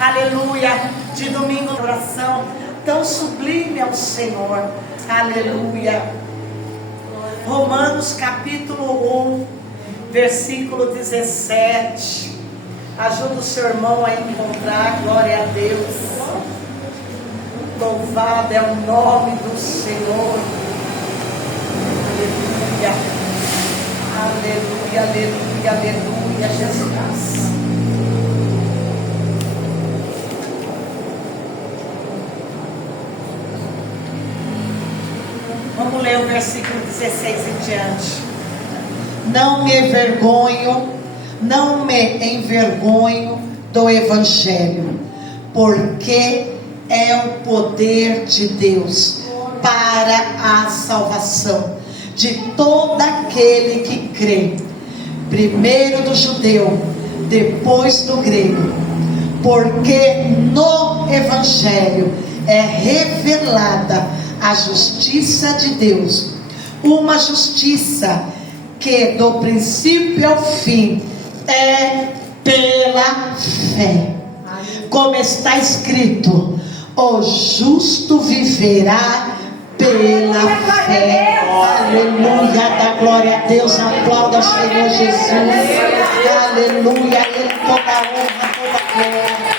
aleluia, de domingo de oração tão sublime ao Senhor, aleluia. Romanos capítulo 1, versículo 17. Ajuda o seu irmão a encontrar. Glória a Deus. Louvado é o nome do Senhor. Aleluia. Aleluia, aleluia, aleluia, Jesus. Vamos ler o versículo 16 em diante. Não me envergonho do Evangelho, porque é o poder de Deus para a salvação de todo aquele que crê, primeiro do judeu, depois do grego, porque no Evangelho é revelada a justiça de Deus, uma justiça que do princípio ao fim é pela fé, como está escrito: o justo viverá pela fé. Aleluia, dá glória a Deus, aplauda o Senhor Jesus. Aleluia, Ele toda a honra, toda a glória.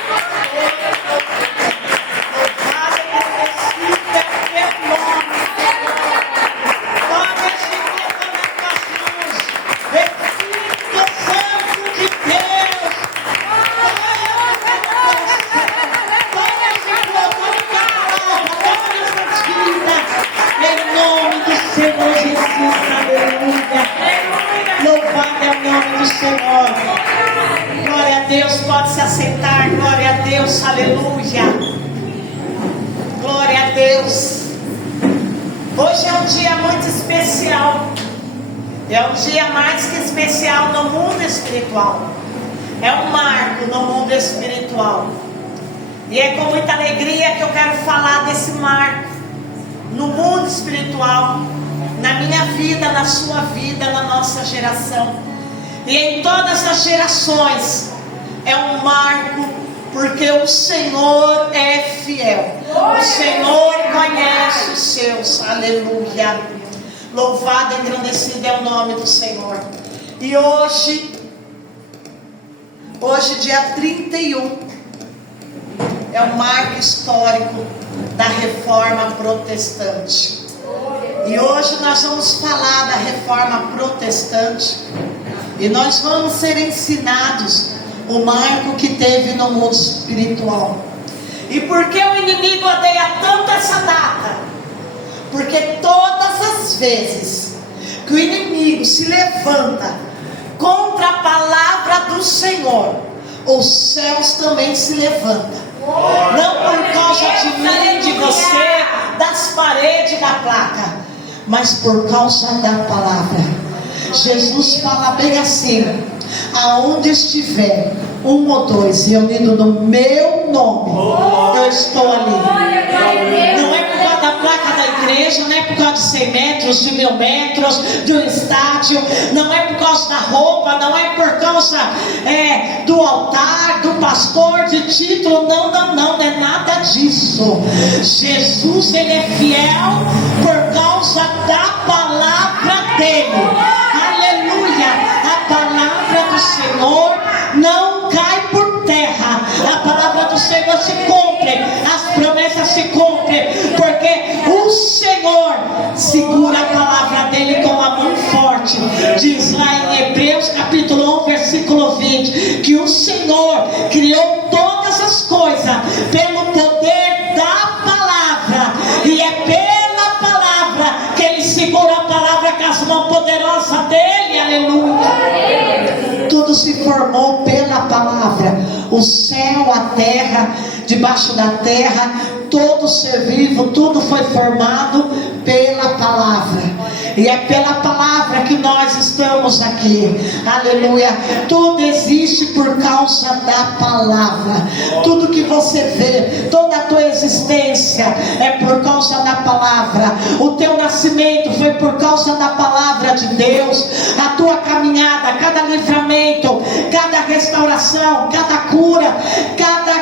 Pode se assentar, glória a Deus, aleluia, glória a Deus. Hoje é um dia muito especial, é um dia mais que especial no mundo espiritual, é um marco no mundo espiritual, e é com muita alegria que eu quero falar desse marco no mundo espiritual, na minha vida, na sua vida, na nossa geração, e em todas as gerações. É um marco, porque o Senhor é fiel. O Senhor conhece os seus. Aleluia. Louvado e engrandecido é o nome do Senhor. E hoje dia 31, é um marco histórico da Reforma Protestante. E hoje nós vamos falar da Reforma Protestante. E nós vamos ser ensinados o marco que teve no mundo espiritual. E por que o inimigo odeia tanto essa data? Porque todas as vezes que o inimigo se levanta contra a palavra do Senhor, os céus também se levantam. Não por causa de mim, de você, das paredes da placa, mas por causa da palavra. Jesus fala bem assim: aonde estiver um ou dois reunidos no meu nome, eu estou ali. Não é por causa da placa da igreja, não é por causa de 100 metros, de 1000 metros, de um estádio, não é por causa da roupa, não é por causa do altar, do pastor, de título, não é nada disso. Jesus, Ele é fiel por causa da palavra dele. Aleluia, a palavra do Senhor não cai por terra, a palavra do Senhor se cumpre, as promessas se cumprem, porque o Senhor segura a palavra dele com a mão forte. Diz lá em Hebreus capítulo 1 versículo 20, que o Senhor criou todas as coisas pelo poder da palavra, e é pela palavra que ele segura a palavra com as mãos poderosas dele. Aleluia. Tudo se formou pela palavra, o céu, a terra, debaixo da terra, todo ser vivo, tudo foi formado pela palavra, e é pela palavra que nós estamos aqui. Aleluia. Tudo existe por causa da palavra. Tudo que você vê, toda a tua existência é por causa da palavra. O teu nascimento foi por causa da palavra de Deus. A tua caminhada, cada livramento, cada restauração, cada cura, cada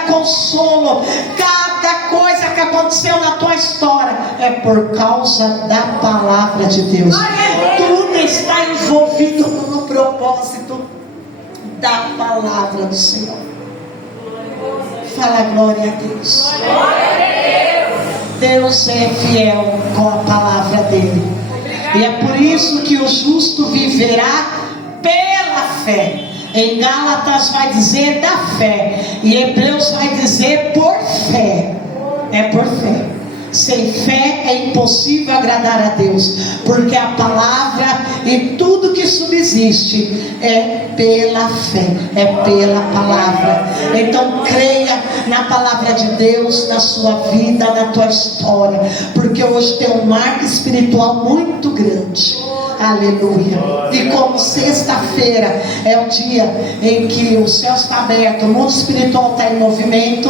como. Cada coisa que aconteceu na tua história é por causa da palavra de Deus. Tudo está envolvido no propósito da palavra do Senhor. Fala glória a Deus. Deus é fiel com a palavra dele. E é por isso que o justo viverá pela fé. Em Gálatas vai dizer da fé, e Hebreus vai dizer por fé. É por fé. Sem fé é impossível agradar a Deus, porque a palavra e tudo que subsiste é pela fé, é pela palavra. Então creia na palavra de Deus, na sua vida, na tua história, porque hoje tem um marco espiritual muito grande. Aleluia. E como sexta-feira é o dia em que o céu está aberto, o mundo espiritual está em movimento,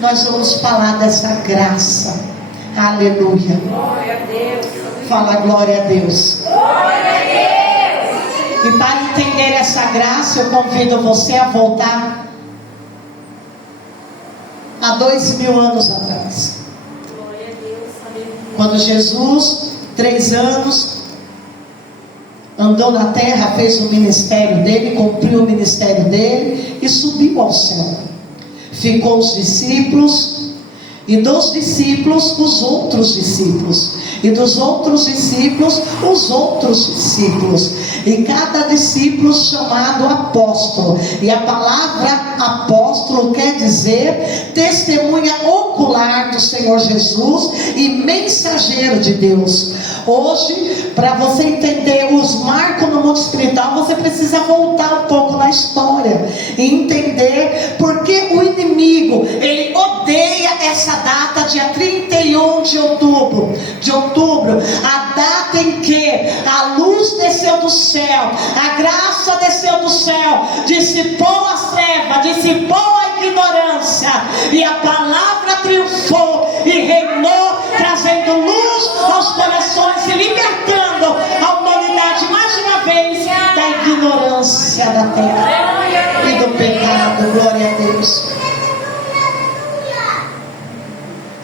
nós vamos falar dessa graça. Aleluia. Glória a Deus. Fala glória a Deus. Glória a Deus. E para entender essa graça, eu convido você a voltar a 2000 anos atrás. Glória a Deus. Aleluia. Quando Jesus, 3 anos, andou na terra, fez o ministério dele, cumpriu o ministério dele e subiu ao céu. Ficou os discípulos, e dos discípulos, os outros discípulos, e dos outros discípulos, os outros discípulos, e cada discípulo chamado apóstolo. E a palavra apóstolo quer dizer testemunha ocular do Senhor Jesus e mensageiro de Deus. Hoje, para você entender os marcos no mundo espiritual, você precisa voltar um pouco na história e entender porque o inimigo, ele odeia essa data, dia 31 de outubro, a data em que a luz desceu do céu, a graça desceu do céu, dissipou as trevas, dissipou a ignorância, e a palavra triunfou e reinou, trazendo luz aos corações e libertando a humanidade mais uma vez da ignorância da terra e do pecado. Glória a Deus.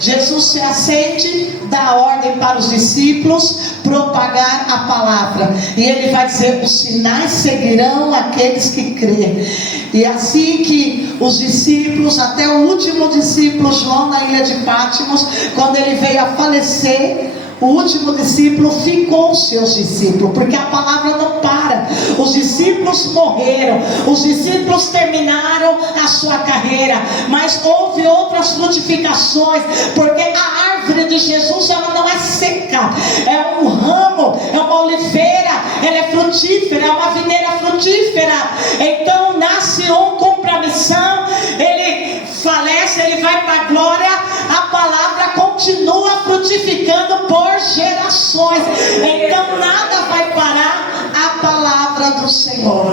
Jesus se assente, dá ordem para os discípulos propagar a palavra, e ele vai dizer: os sinais seguirão aqueles que crêem. E assim que os discípulos, até o último discípulo João na ilha de Patmos, quando ele veio a falecer, o último discípulo ficou os seus discípulos, porque a palavra não para. Os discípulos morreram, os discípulos terminaram a sua carreira, mas houve outras frutificações, porque a árvore de Jesus, ela não é seca, é um ramo, é uma oliveira, ela é frutífera, é uma videira frutífera. Então nasce um, cumpre a missão, ele falece, ele vai para a glória, a palavra continua frutificando por gerações. Então nada vai parar a palavra do Senhor.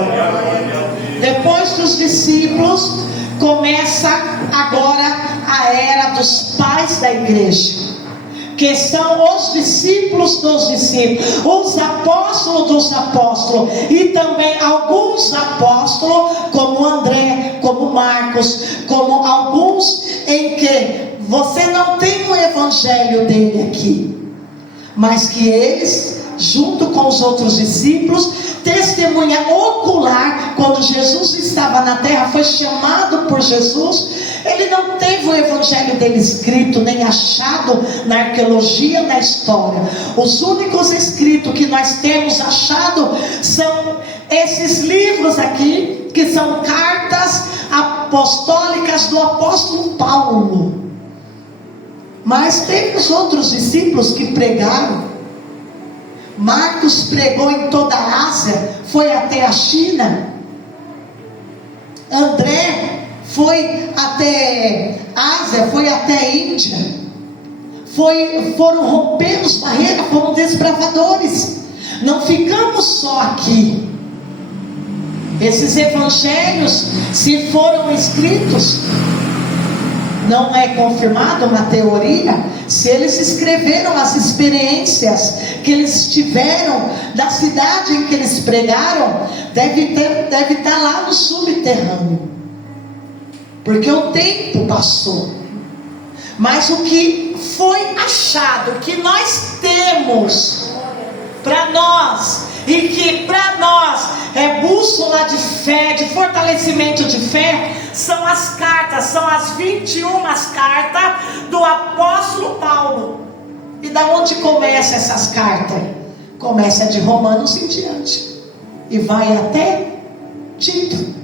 Depois dos discípulos, começa agora a era dos pais da igreja, que são os discípulos dos discípulos, os apóstolos dos apóstolos, e também alguns apóstolos, como André, como Marcos, como alguns em que você não tem o evangelho dele aqui, mas que eles, junto com os outros discípulos, testemunha ocular. Quando Jesus estava na terra, foi chamado por Jesus, ele não teve o evangelho dele escrito, nem achado na arqueologia, na história. Os únicos escritos que nós temos achado são esses livros aqui, que são cartas apostólicas do apóstolo Paulo. Mas teve os outros discípulos que pregaram. Marcos pregou em toda a Ásia, foi até a China. André foi até a Ásia, foi até a Índia. Foram rompendo as barreiras, foram desbravadores. Não ficamos só aqui. Esses evangelhos, se foram escritos, não é confirmado uma teoria, se eles escreveram as experiências que eles tiveram da cidade em que eles pregaram, deve estar lá no subterrâneo, porque o tempo passou. Mas o que foi achado, o que nós temos para nós, e que para nós é bússola de fé, de fortalecimento de fé, são as cartas, são as 21 cartas do apóstolo Paulo. E da onde começa essas cartas? Começa de Romanos em diante e vai até Tito.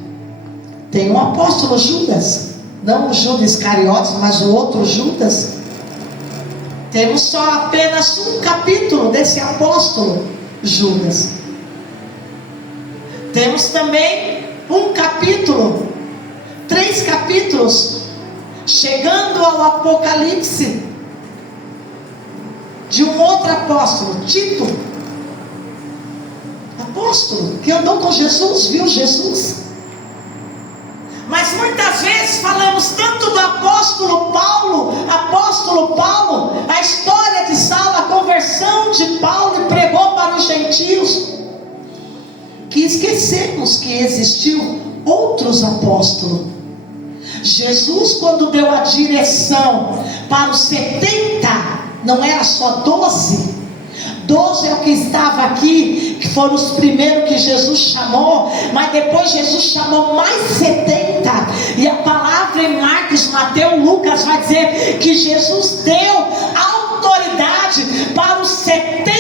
Tem um apóstolo Judas, não o Judas Iscariotes, mas o outro Judas. Temos só apenas um capítulo desse apóstolo Judas. Temos também um capítulo, 3 capítulos, chegando ao Apocalipse, de um outro apóstolo, Tito, apóstolo que andou com Jesus, viu Jesus. Mas muitas vezes falamos tanto do apóstolo Paulo, a história de Saulo, a conversão de Paulo, e pregou para os gentios, que esquecemos que existiu outros apóstolos. Jesus, quando deu a direção para os 70, não era só 12. 12 é o que estava aqui, que foram os primeiros que Jesus chamou, mas depois Jesus chamou mais 70, e a palavra em Marcos, Mateus, Lucas vai dizer que Jesus deu autoridade para os 70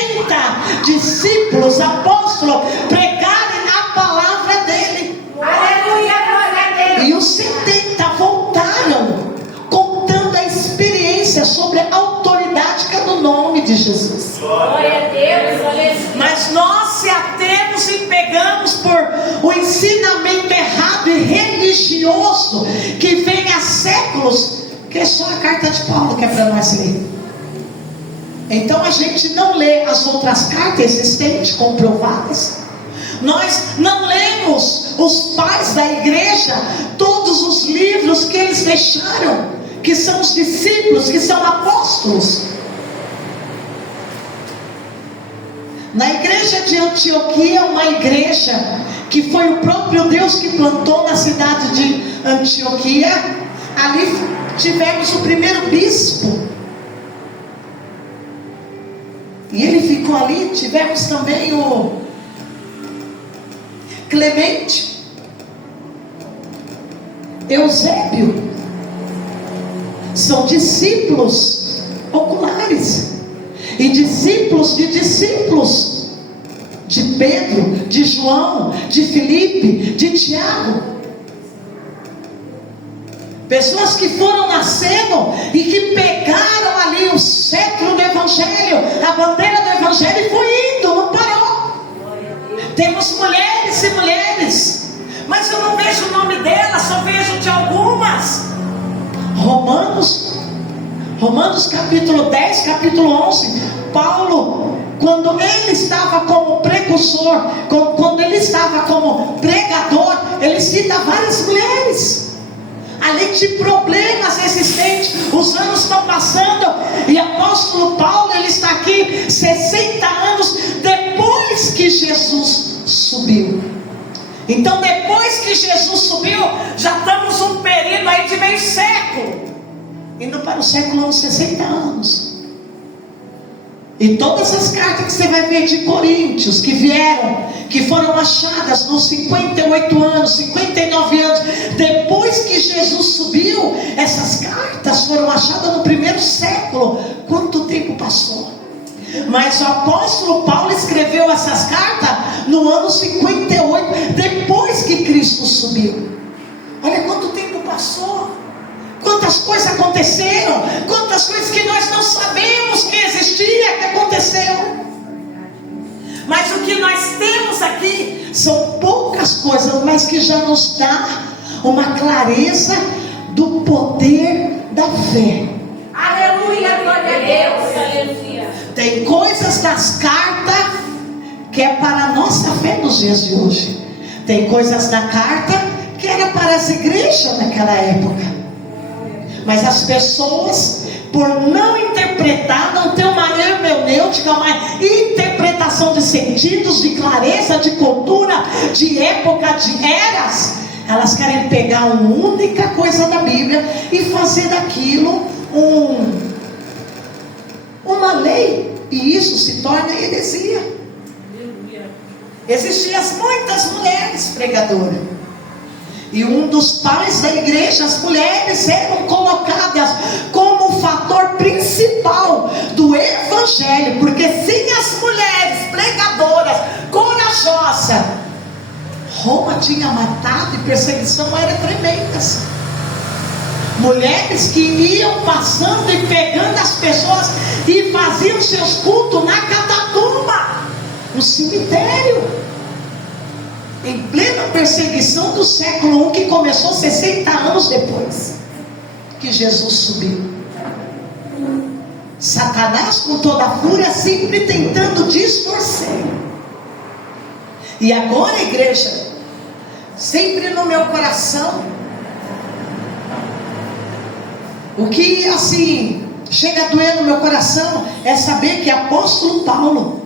discípulos, apóstolos, pregarem a palavra dele. Aleluia, glória a Deus. E os 70 voltaram, contando a experiência sobre a autoridade que é no nome de Jesus. Glória a Deus, aleluia. Mas nós se atemos e pegamos por o ensinamento errado e religioso que vem há séculos, que é só a carta de Paulo que é para nós ler. Então a gente não lê as outras cartas existentes, comprovadas. Nós não lemos os pais da igreja, todos os livros que eles deixaram, que são os discípulos, que são apóstolos. Na igreja de Antioquia, uma igreja que foi o próprio Deus que plantou na cidade de Antioquia, ali tivemos o primeiro bispo, e ele ficou ali. Tivemos também o Clemente, Eusébio, são discípulos oculares, e discípulos de Pedro, de João, de Filipe, de Tiago, pessoas que foram nascendo e que pegaram ali o cetro do Evangelho, a bandeira do Evangelho, e foi indo, não parou. Temos mulheres e mulheres, mas eu não vejo o nome delas, só vejo de algumas. Romanos capítulo 10, capítulo 11, Paulo, quando ele estava como precursor, quando ele estava como pregador, ele cita várias mulheres, além de problemas existentes. Os anos estão passando, e apóstolo Paulo, ele está aqui 60 anos depois que Jesus subiu. Então, depois que Jesus subiu, já estamos um período aí de meio século, indo para o século 60 anos. E todas as cartas que você vai ver de Coríntios, que vieram, que foram achadas nos 58 anos, 59 anos, depois que Jesus subiu, essas cartas foram achadas no primeiro século. Quanto tempo passou? Mas o apóstolo Paulo escreveu essas cartas no ano 58, depois que Cristo subiu. Olha quanto tempo passou. Quantas coisas aconteceram, quantas coisas que nós não sabemos que existia, que aconteceu. Mas o que nós temos aqui são poucas coisas, mas que já nos dá uma clareza do poder da fé. Aleluia, glória a Deus, aleluia. Tem coisas das cartas que é para a nossa fé nos dias de hoje. Tem coisas da carta que era para as igrejas naquela época. Mas as pessoas, por não interpretar, não ter uma hermenêutica, uma interpretação de sentidos, de clareza, de cultura, de época, de eras, elas querem pegar uma única coisa da Bíblia e fazer daquilo uma lei, e isso se torna heresia. Existiam muitas mulheres pregadoras, e um dos pais da igreja, as mulheres eram colocadas como o fator principal do evangelho, porque sem as mulheres pregadoras corajosas, Roma tinha matado, e perseguição era tremenda. Mulheres que iam passando e pegando as pessoas e faziam seus cultos na catatumba, no cemitério, em plena perseguição do século I, que começou 60 anos depois que Jesus subiu. Satanás, com toda a fúria, sempre tentando distorcer. E agora, igreja, sempre no meu coração, o que assim chega a doer no meu coração é saber que apóstolo Paulo,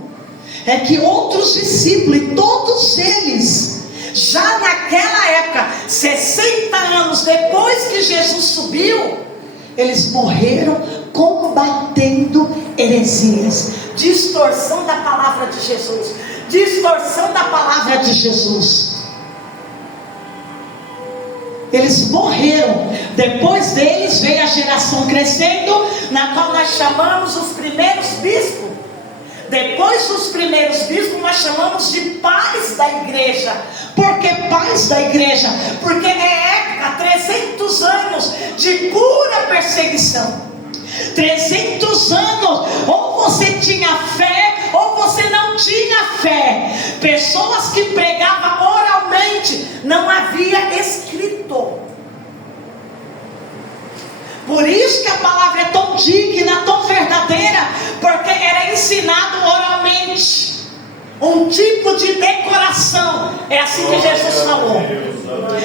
é que outros discípulos, e todos eles, já naquela época, 60 anos depois que Jesus subiu, eles morreram combatendo heresias, distorção da palavra de Jesus, distorção da palavra de Jesus. Eles morreram. Depois deles veio a geração crescendo, na qual nós chamamos os primeiros bispos. Depois dos primeiros bispos, nós chamamos de pais da igreja. Por que pais da igreja? Porque é época, 300 anos de pura perseguição. 300 anos, ou você tinha fé, ou você não tinha fé. Pessoas que pregavam oralmente, não havia escrito. Por isso que a palavra é tão digna, tão verdadeira, porque era ensinado oralmente, um tipo de decoração. É assim que Jesus falou.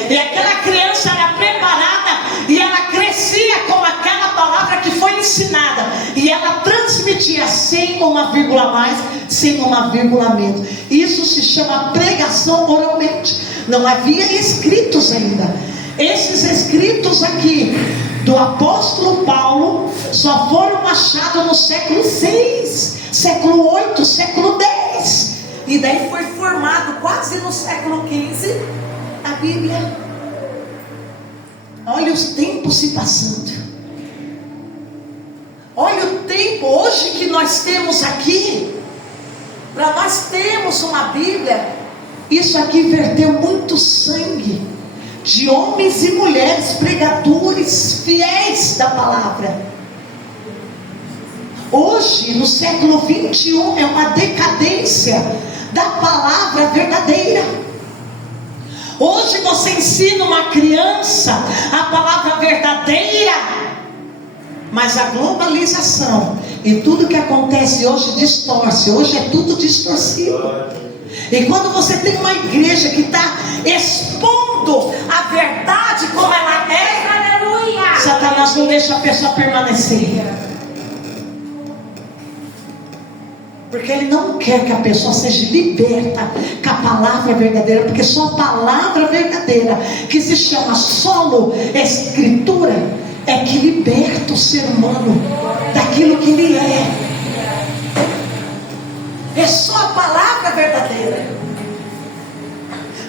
E aquela criança era preparada, e ela crescia com aquela palavra que foi ensinada, e ela transmitia sem uma vírgula a mais, sem uma vírgula a menos. Isso se chama pregação oralmente. Não havia escritos ainda. Esses escritos aqui do apóstolo Paulo só foram achados no século 6, século 8, século 10, e daí foi formado quase no século 15 a Bíblia. Olha os tempos se passando. Olha o tempo hoje que nós temos aqui. Para nós termos uma Bíblia, isso aqui verteu muito sangue de homens e mulheres pregadores fiéis da palavra. Hoje, no século 21, é uma decadência da palavra verdadeira. Hoje você ensina uma criança a palavra verdadeira, mas a globalização e tudo que acontece hoje distorce. Hoje é tudo distorcido. E quando você tem uma igreja que está expondo a verdade como ela é, aleluia, Satanás não deixa a pessoa permanecer, porque ele não quer que a pessoa seja liberta com a palavra verdadeira, porque só a palavra verdadeira, que se chama solo escritura, é que liberta o ser humano daquilo que ele é. É só a palavra verdadeira.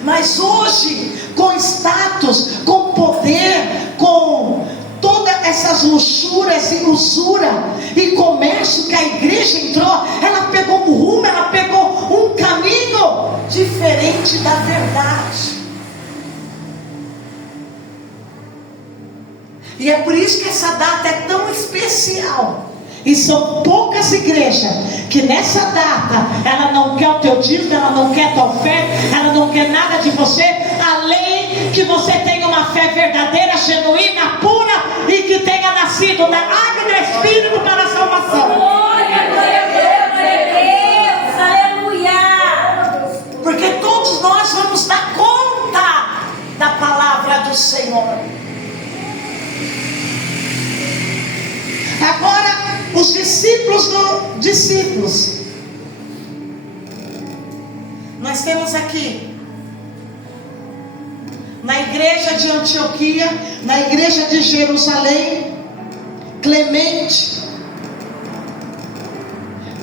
Mas hoje, com status, com poder, com todas essas luxúrias e usura e comércio que a igreja entrou, ela pegou um rumo, ela pegou um caminho diferente da verdade. E é por isso que essa data é tão especial. E são poucas igrejas que nessa data, ela não quer o teu dízimo, ela não quer a tua oferta, ela não quer nada de você, além que você tenha uma fé verdadeira, genuína, pura, e que tenha nascido da água do Espírito para a salvação. Glória a Deus, aleluia. Porque todos nós vamos dar conta da palavra do Senhor. Agora, os discípulos, nós temos aqui na igreja de Antioquia, na igreja de Jerusalém,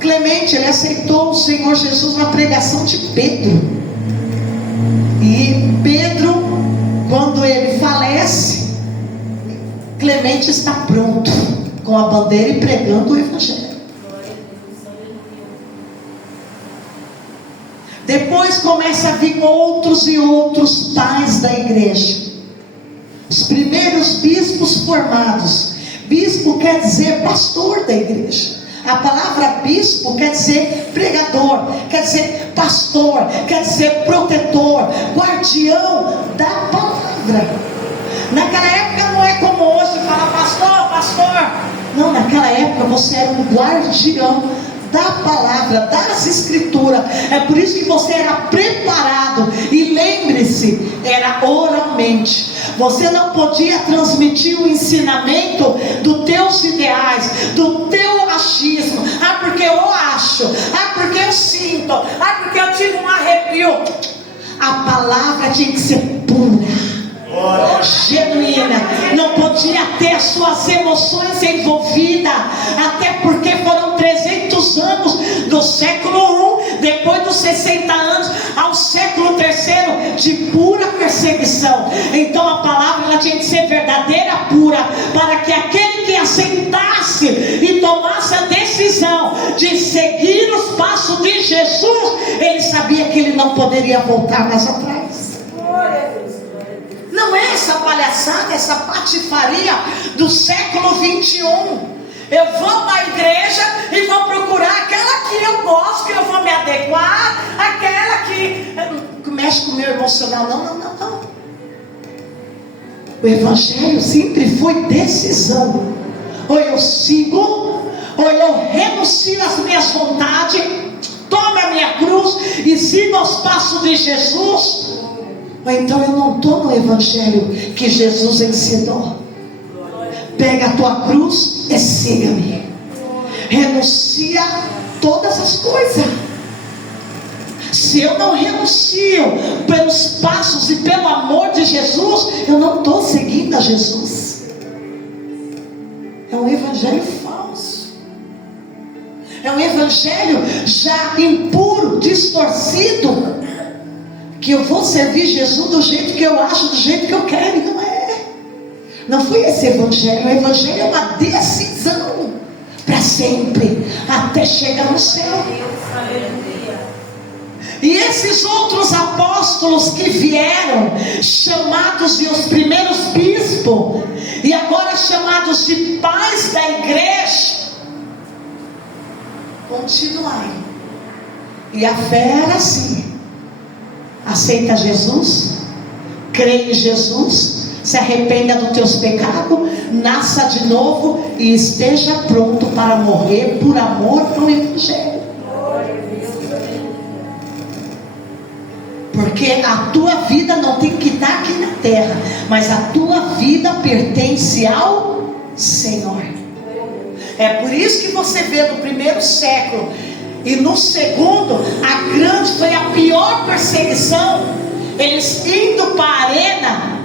Clemente, ele aceitou o Senhor Jesus na pregação de Pedro. E Pedro, quando ele falece, Clemente está pronto com a bandeira e pregando o Evangelho. Depois começa a vir outros e outros pais da igreja. Os primeiros bispos formados. Bispo quer dizer pastor da igreja. A palavra bispo quer dizer pregador, quer dizer pastor, quer dizer protetor, guardião da palavra. Naquela época não é como hoje, fala pastor. Não, naquela época você era um guardião da palavra, das escrituras. É por isso que você era preparado. E lembre-se, era oralmente. Você não podia transmitir o ensinamento dos teus ideais, do teu achismo. Porque eu acho, porque eu sinto, porque eu tive um arrepio. A palavra tinha que ser pura, genuína, não podia ter as suas emoções envolvidas, até porque foram 300 anos do século I, depois dos 60 anos ao século III de pura perseguição. Então a palavra ela tinha que ser verdadeira, pura, para que aquele que aceitasse e tomasse a decisão de seguir os passos de Jesus, ele sabia que ele não poderia voltar mais atrás. Não é essa palhaçada, essa patifaria do século 21. Eu vou para a igreja e vou procurar aquela que eu gosto, que eu vou me adequar, aquela que mexe com o meu emocional. Não. O Evangelho sempre foi decisão. Ou eu sigo, ou eu renuncio às minhas vontades, tomo a minha cruz e sigo aos passos de Jesus. Então eu não estou no Evangelho que Jesus ensinou. Pega a tua cruz e siga-me. Renuncia todas as coisas. Se eu não renuncio pelos passos e pelo amor de Jesus, eu não estou seguindo a Jesus. É um evangelho falso. É um evangelho já impuro, distorcido. Que eu vou servir Jesus do jeito que eu acho, do jeito que eu quero. Não é. Não foi esse evangelho. O evangelho é uma decisão para sempre, até chegar no céu. E esses outros apóstolos que vieram, chamados de os primeiros bispos, e agora chamados de pais da igreja, continuaram. E a fé era assim: aceita Jesus, crê em Jesus, se arrependa dos teus pecados, nasça de novo e esteja pronto para morrer por amor ao Evangelho. Porque a tua vida não tem que estar aqui na terra, mas a tua vida pertence ao Senhor. É por isso que você vê no primeiro século e no segundo, foi a pior perseguição. Eles indo para a arena,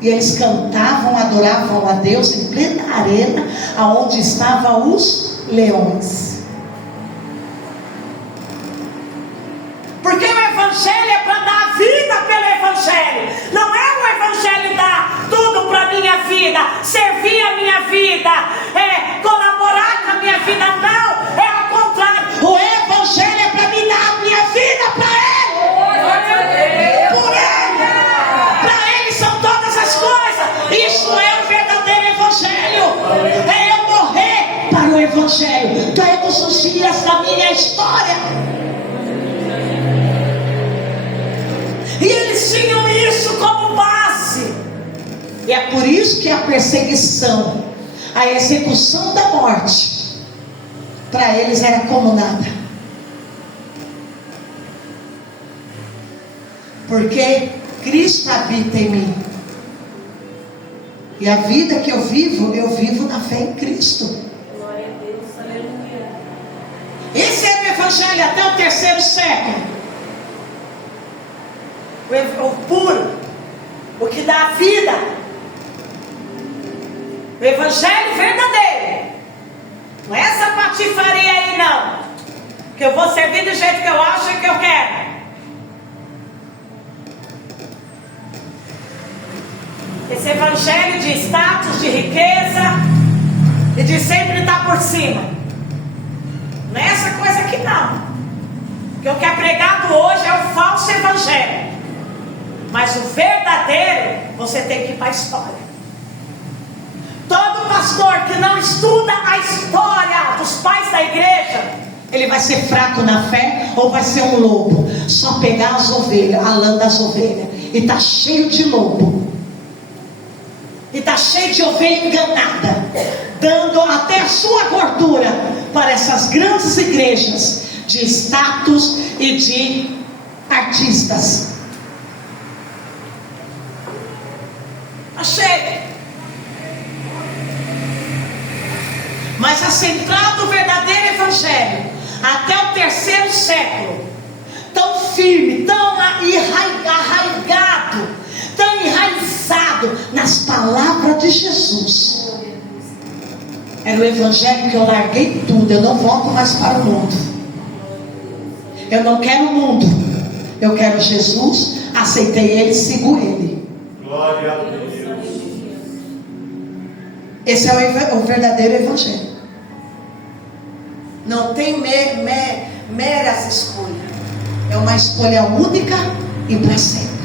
e eles cantavam, adoravam a Deus em plena arena, aonde estavam os leões. Porque o Evangelho é para dar vida pelo Evangelho. Não é o Evangelho dar tudo para a minha vida, servir a minha vida, colaborar com a minha vida. Não, é ao contrário. O Evangelho é para me dar a minha vida para Ele. Por Ele. Para Ele são todas as coisas. Isso é o verdadeiro Evangelho. É eu morrer para o Evangelho todos os dias da minha história. E eles tinham isso como base. E é por isso que a perseguição, a execução da morte, para eles era como nada. Porque Cristo habita em mim. E a vida que eu vivo na fé em Cristo. Glória a Deus, aleluia. Esse era o Evangelho até o terceiro século. O puro, o que dá a vida, o Evangelho verdadeiro. Que eu vou servir do jeito que eu acho e que eu quero. Esse evangelho de status, de riqueza e de sempre estar por cima. Não é essa coisa aqui não. O que eu quero pregado hoje é o falso evangelho. Mas o verdadeiro, você tem que ir para a história. Todo pastor que não estuda a história dos pais da igreja, ele vai ser fraco na fé ou vai ser um lobo. Só pegar as ovelhas, a lã das ovelhas. E está cheio de lobo. E está cheio de ovelha enganada, dando até a sua gordura para essas grandes igrejas de status e de artistas. Está cheio. Mas a central do verdadeiro evangelho, até o 3º século, tão firme, tão arraigado, tão enraizado nas palavras de Jesus, era o evangelho que eu larguei tudo. Eu não volto mais para o mundo. Eu não quero o mundo, eu quero Jesus. Aceitei Ele, sigo Ele. Glória a Deus. Esse é o verdadeiro evangelho. Não tem meras escolhas. É uma escolha única e para sempre.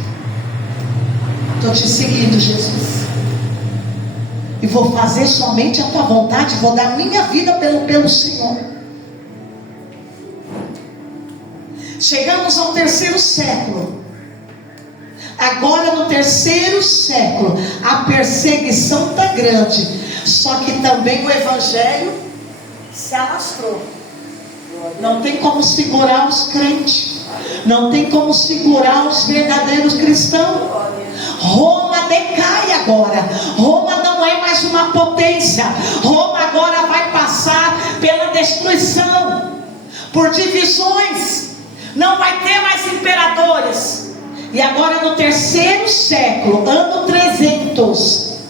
Estou te seguindo, Jesus. E vou fazer somente a tua vontade. Vou dar minha vida pelo Senhor. Chegamos ao 3º século. Agora no 3º século, a perseguição está grande. Só que também o evangelho se alastrou. Não tem como segurar os crentes. Não tem como segurar os verdadeiros cristãos. Roma decai agora. Roma não é mais uma potência. Roma agora vai passar pela destruição, por divisões. Não vai ter mais imperadores. E agora no 3º século, ano 300,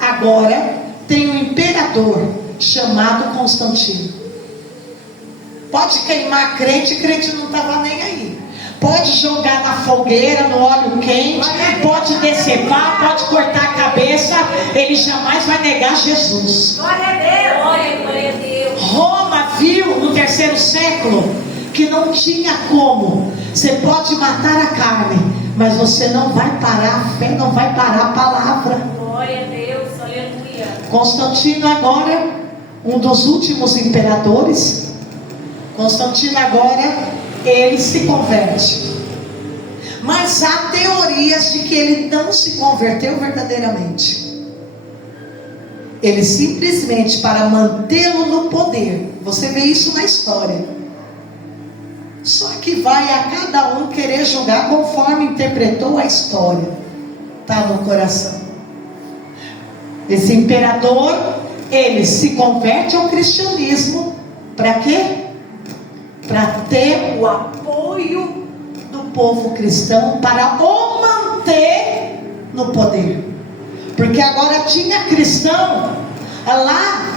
agora tem um imperador chamado Constantino. Pode queimar crente não estava nem aí. Pode jogar na fogueira, no óleo quente, pode decepar, pode cortar a cabeça. Ele jamais vai negar Jesus. Glória a Deus. Glória a Deus. Roma viu no 3º século que não tinha como. Você pode matar a carne, mas você não vai parar a fé, não vai parar a palavra. Glória a Deus. Aleluia. Constantino agora, um dos últimos imperadores. Constantino agora, ele se converte. Mas há teorias de que ele não se converteu verdadeiramente. Ele simplesmente, para mantê-lo no poder. Você vê isso na história. Só que vai a cada um querer julgar conforme interpretou a história. Está no coração. Esse imperador, ele se converte ao cristianismo. Para quê? Para ter o apoio do povo cristão, para o manter no poder. Porque agora tinha cristão lá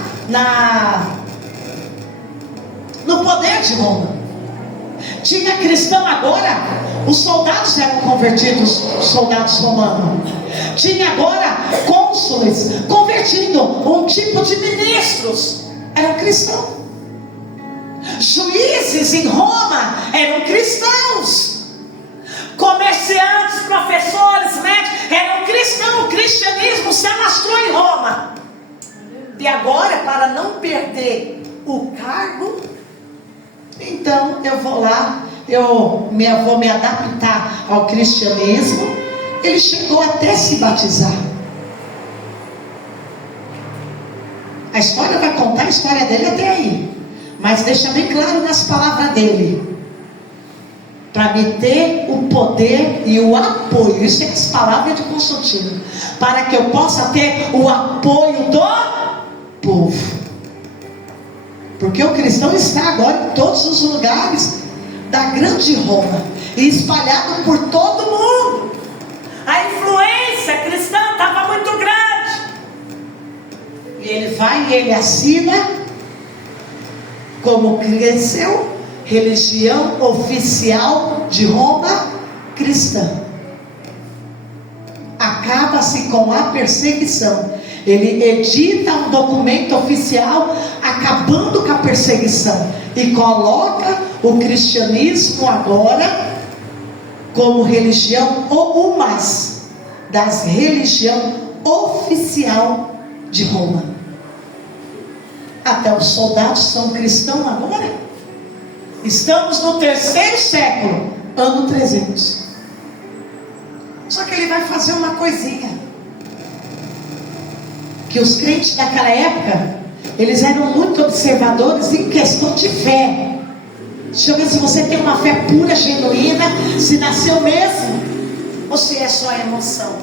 no poder de Roma. Tinha cristão agora, os soldados eram convertidos, soldados romanos. Tinha agora cônsules convertindo, um tipo de ministros, eram cristãos. Juízes em Roma eram cristãos. Comerciantes, professores, médicos eram cristãos. O cristianismo se alastrou em Roma. E agora, para não perder o cargo, então eu vou lá, vou me adaptar ao cristianismo. Ele chegou até se batizar. A história vai contar a história dele até aí, mas deixa bem claro nas palavras dele, para me ter o poder e o apoio. Isso é as palavras de Constantino, para que eu possa ter o apoio do povo. Porque o cristão está agora em todos os lugares da grande Roma, e espalhado por todo mundo. A influência cristã estava muito grande. E ele vai e ele assina, como cresceu, religião oficial de Roma cristã. Acaba-se com a perseguição. Ele edita um documento oficial acabando com a perseguição e coloca o cristianismo agora como religião ou umas das religião oficial de Roma. Até os soldados são cristãos agora. Estamos no 3º século, ano 300. Só que ele vai fazer uma coisinha. Que os crentes daquela época, eles eram muito observadores em questão de fé. Deixa eu ver se você tem uma fé pura, genuína, se nasceu mesmo, ou se é só emoção.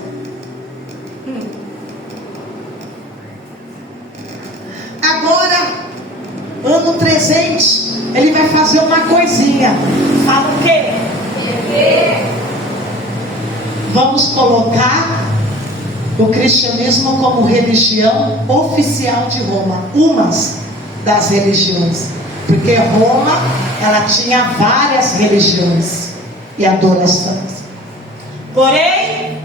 Agora, ano 300, ele vai fazer uma coisinha. Fala o quê? Vamos colocar o cristianismo como religião oficial de Roma, umas das religiões, porque Roma, ela tinha várias religiões e adorações. Porém,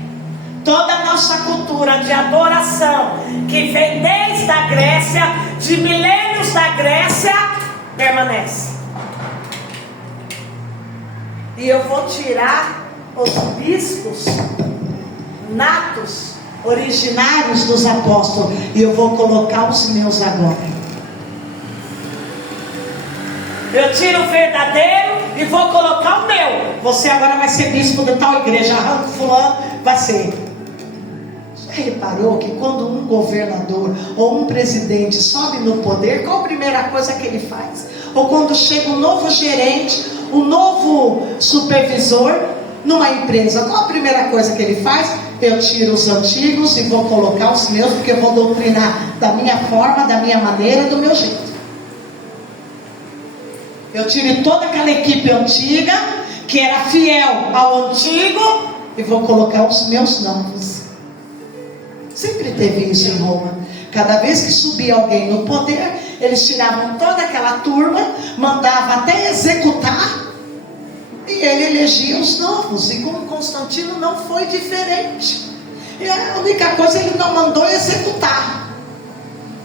toda a nossa cultura de adoração, que vem desde a Grécia, de milênios da Grécia, permanece. E eu vou tirar os bispos natos, originários dos apóstolos, e eu vou colocar os meus agora. Eu tiro o verdadeiro e vou colocar o meu. Você agora vai ser bispo de tal igreja, fulano vai ser. Já reparou que quando um governador ou um presidente sobe no poder, qual a primeira coisa que ele faz? Ou quando chega um novo gerente, um novo supervisor numa empresa, qual a primeira coisa que ele faz? Eu tiro os antigos e vou colocar os meus, porque eu vou doutrinar da minha forma, da minha maneira, do meu jeito. Eu tiro toda aquela equipe antiga, que era fiel ao antigo, e vou colocar os meus novos. Sempre teve isso em Roma. Cada vez que subia alguém no poder, eles tiravam toda aquela turma, mandavam até executar, e ele elegia os novos. E com Constantino não foi diferente. E a única coisa, ele não mandou executar,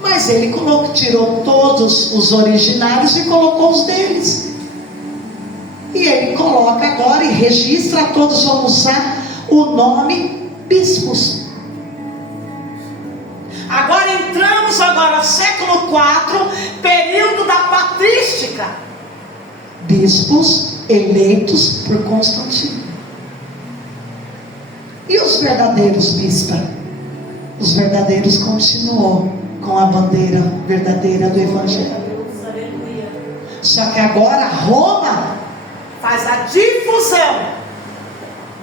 mas ele tirou todos os originários e colocou os deles. E ele coloca agora e registra, todos vão usar o nome bispos. Agora entramos no século IV, período da patrística. Bispos eleitos por Constantino. E os verdadeiros bispas? Os verdadeiros continuou com a bandeira verdadeira do Evangelho. Só que agora Roma faz a difusão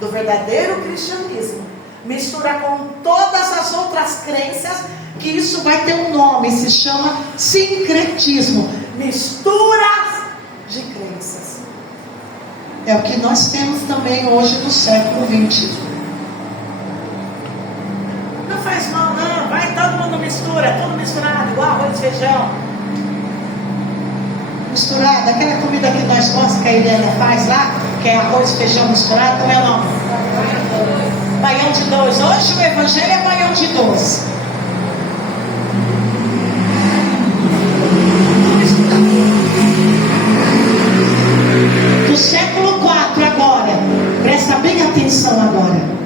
do verdadeiro cristianismo, mistura com todas as outras crenças, que isso vai ter um nome, se chama sincretismo, misturas de crenças. É o que nós temos também hoje no século XX. Não faz mal não, vai todo mundo mistura, tudo misturado, igual arroz e feijão. Misturado, aquela comida que nós gostamos, que a Helena faz lá, que é arroz e feijão misturado, como é o nome? Baião de dois. Hoje o Evangelho é baião de dois. Do século IV agora, presta bem atenção agora.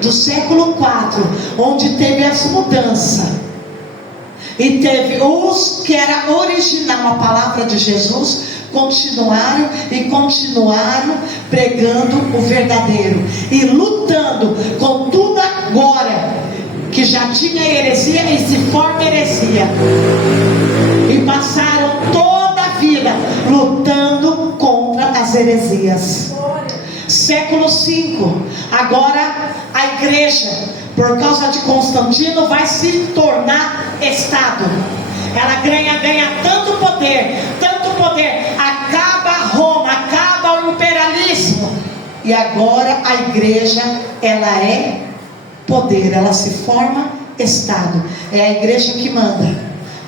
Do século IV, onde teve as mudanças, e teve os que era original a palavra de Jesus, continuaram pregando o verdadeiro e lutando com tudo agora que já tinha heresia e se forma heresia, e passaram toda a vida lutando contra as heresias. Século V, agora a igreja, por causa de Constantino, vai se tornar Estado. Ela ganha tanto poder, acaba Roma, acaba o imperialismo, e agora a igreja, ela é poder, ela se forma Estado. É a igreja que manda,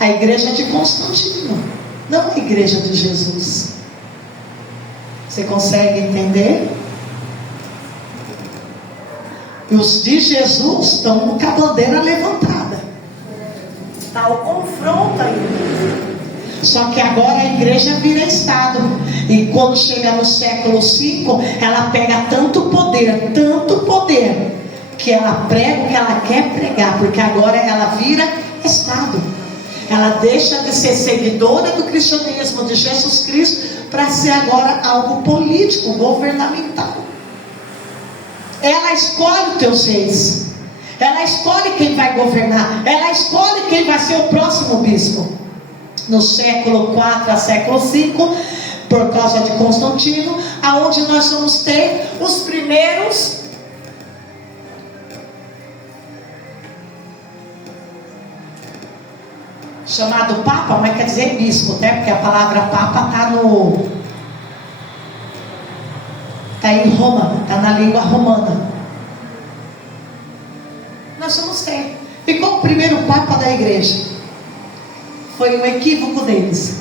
a igreja de Constantino, não a igreja de Jesus. Você consegue entender? E os de Jesus estão com a bandeira levantada. Está o confronto aí. Só que agora a igreja vira Estado. E quando chega no século V, ela pega tanto poder, que ela prega o que ela quer pregar, porque agora ela vira Estado. Ela deixa de ser seguidora do cristianismo de Jesus Cristo para ser agora algo político, governamental. Ela escolhe os teus reis, ela escolhe quem vai governar, ela escolhe quem vai ser o próximo bispo. No século IV a século V, por causa de Constantino, aonde nós vamos ter Os primeiros chamado Papa, mas quer dizer bispo, né? Porque a palavra Papa está em Roma, está na língua romana. Nós vamos ter. Ficou o primeiro Papa da igreja. Foi um equívoco deles.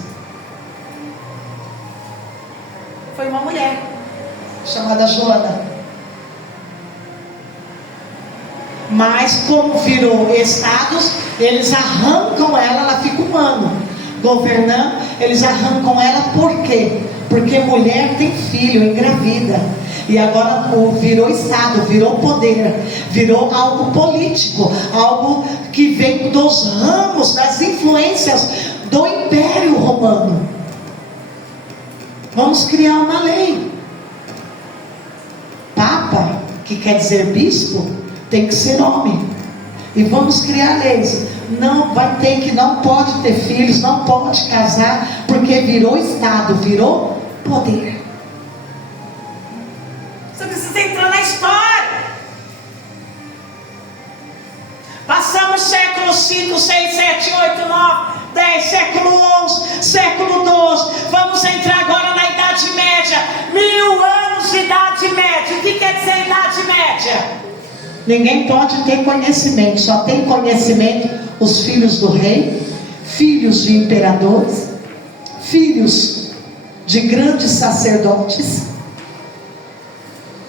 foi uma mulher. Chamada Joana. Mas como virou estados, eles arrancam ela fica um ano governando, eles arrancam ela por quê? Porque mulher tem filho, engravida. E agora virou estado, virou poder, virou algo político, algo que vem dos ramos, das influências do Império Romano. Vamos criar uma lei. Papa, que quer dizer bispo, tem que ser homem. E vamos criar leis. Não pode ter filhos, não pode casar, porque virou estado, virou poder. Você precisa entrar na história. Passamos século 5, 6, 7, 8, 9, 10, século 11, século 12. Vamos entrar agora na Idade Média. 1000 anos de Idade Média. O que quer dizer Idade Média? Ninguém pode ter conhecimento. Só tem conhecimento os filhos do rei, filhos de imperadores, filhos de grandes sacerdotes,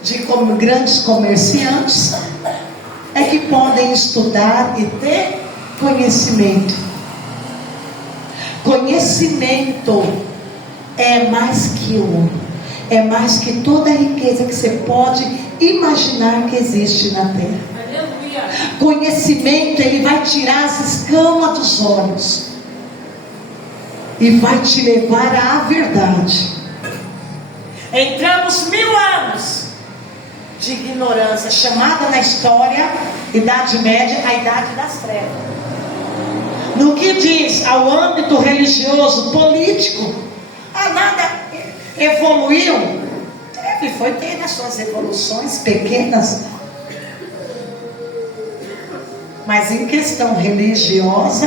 de grandes comerciantes, é que podem estudar e ter conhecimento. Conhecimento é mais que ouro, é mais que toda a riqueza que você pode imaginar que existe na terra. Conhecimento, ele vai tirar as escamas dos olhos e vai te levar à verdade. Entramos 1000 anos de ignorância, Chamada na história, Idade Média, a Idade das Trevas. No que diz ao âmbito religioso, político, nada evoluiu. Teve as suas evoluções pequenas, mas em questão religiosa,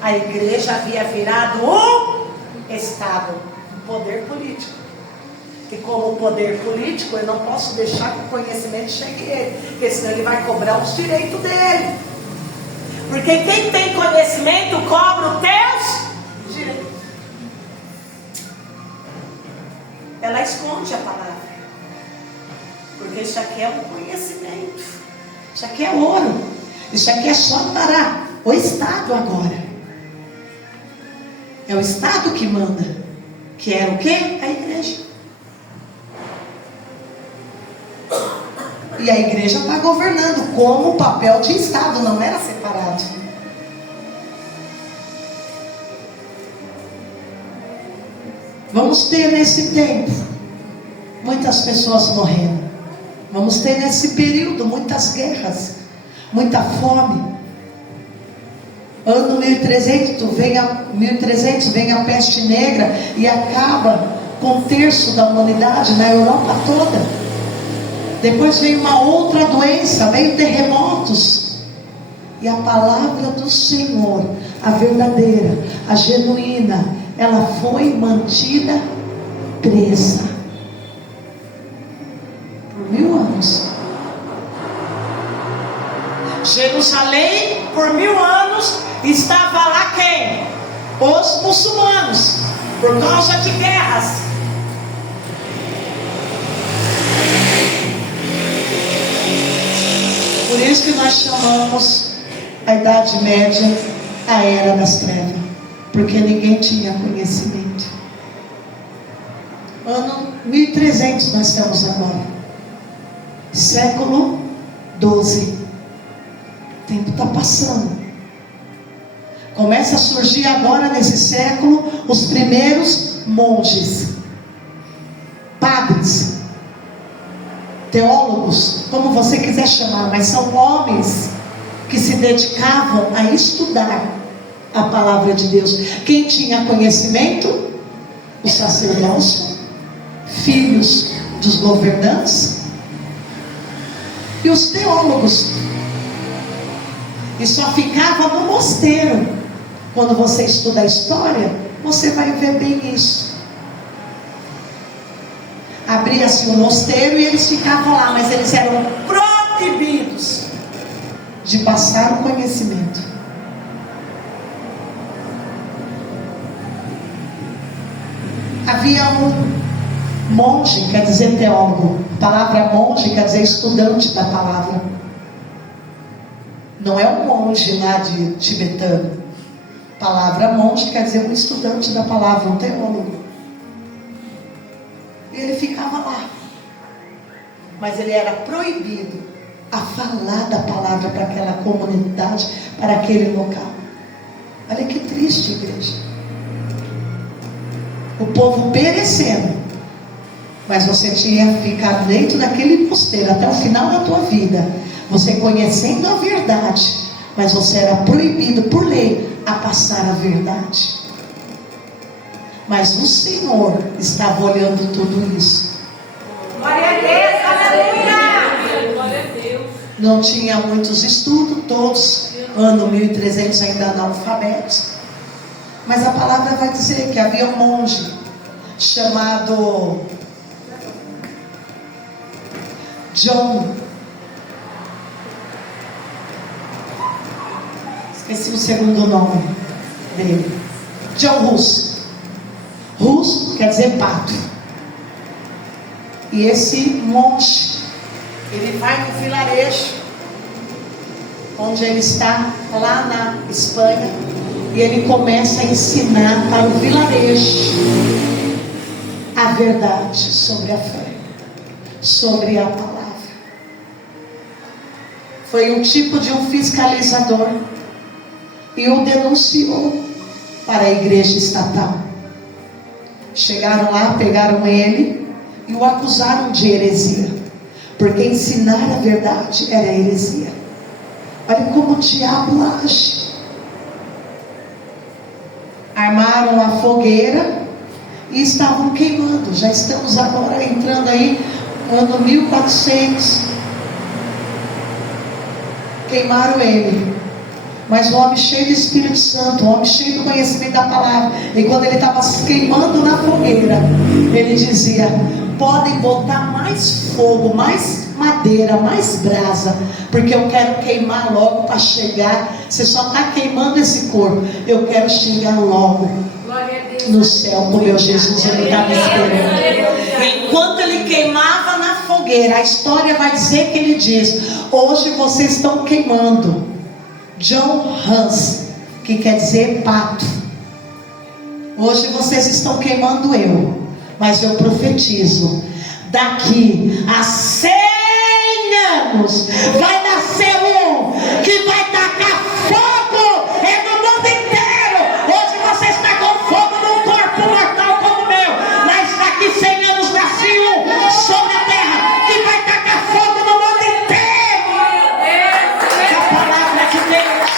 a igreja havia virado um Estado, um poder político. E como poder político, eu não posso deixar que o conhecimento chegue a ele, porque senão ele vai cobrar os direitos dele. Porque quem tem conhecimento cobra os teus direitos. Ela esconde a palavra, porque isso aqui é um conhecimento. isso aqui é ouro. Isso aqui é só para o Estado agora. É o Estado que manda. Que era o quê? A igreja. E a igreja está governando como o papel de Estado, não era separado. Vamos ter nesse tempo muitas pessoas morrendo. Vamos ter nesse período muitas guerras, muita fome. Ano 1300 vem a peste negra e acaba com 1/3 da humanidade na Europa toda. Depois veio uma outra doença, veio terremotos. E a palavra do Senhor, a verdadeira, a genuína, ela foi mantida presa por 1000 anos. Jerusalém, por 1000 anos, estava lá quem? Os muçulmanos, por causa de guerras. isso que nós chamamos a Idade Média a Era das Trevas, porque ninguém tinha conhecimento. Ano 1300 nós estamos agora, século 12. O tempo está passando. Começa a surgir agora nesse século os primeiros monges, padres, teólogos, como você quiser chamar, mas são homens que se dedicavam a estudar a palavra de Deus. Quem tinha conhecimento? Os sacerdotes, filhos dos governantes e os teólogos. E só ficava no mosteiro. Quando você estuda a história, você vai ver bem isso. Abria-se um mosteiro e eles ficavam lá, mas eles eram proibidos de passar o conhecimento. Havia um monge, quer dizer teólogo. A palavra monge quer dizer estudante da palavra. Não é um monge lá de tibetano. A palavra monge quer dizer um estudante da palavra, um teólogo. E ele ficava lá, mas ele era proibido a falar da palavra para aquela comunidade, para aquele local. Olha que triste, igreja. O povo perecendo, mas você tinha que ficar dentro daquele mosteiro até o final da tua vida, você conhecendo a verdade, mas você era proibido por lei a passar a verdade. Mas o Senhor estava olhando tudo isso. Glória a Deus, aleluia. Glória a Deus. Não tinha muitos estudos, todos, ano 1300 ainda analfabetos. Mas a palavra vai dizer que havia um monge chamado John. Esqueci o segundo nome dele. John Hus. Hus quer dizer pato. E esse monge, ele vai no vilarejo onde ele está, lá na Espanha, e ele começa a ensinar para o vilarejo a verdade sobre a fé, sobre a palavra. Foi um tipo de um fiscalizador e o denunciou para a igreja estatal. Chegaram lá, pegaram ele e o acusaram de heresia, porque ensinar a verdade era heresia. Olha como o diabo age. Armaram a fogueira e estavam queimando. Já estamos agora entrando aí no ano 1400. Queimaram ele. Mas o homem cheio do Espírito Santo, o homem cheio do conhecimento da palavra, e quando ele estava se queimando na fogueira, ele dizia: podem botar mais fogo, mais madeira, mais brasa, porque eu quero queimar logo para chegar. Você só está queimando esse corpo, eu quero chegar logo no céu com meu Jesus. Ele está me esperando. Enquanto ele queimava na fogueira, a história vai dizer que ele diz: hoje vocês estão queimando John Hus, que quer dizer pato. Hoje vocês estão queimando eu, mas eu profetizo: daqui a 100 anos vai nascer um que vai tacar fogo no mundo inteiro. Hoje você está com fogo num corpo mortal como o meu, mas daqui 100 anos nasce um sobre a terra que vai tacar fogo no mundo inteiro. É a palavra de Deus.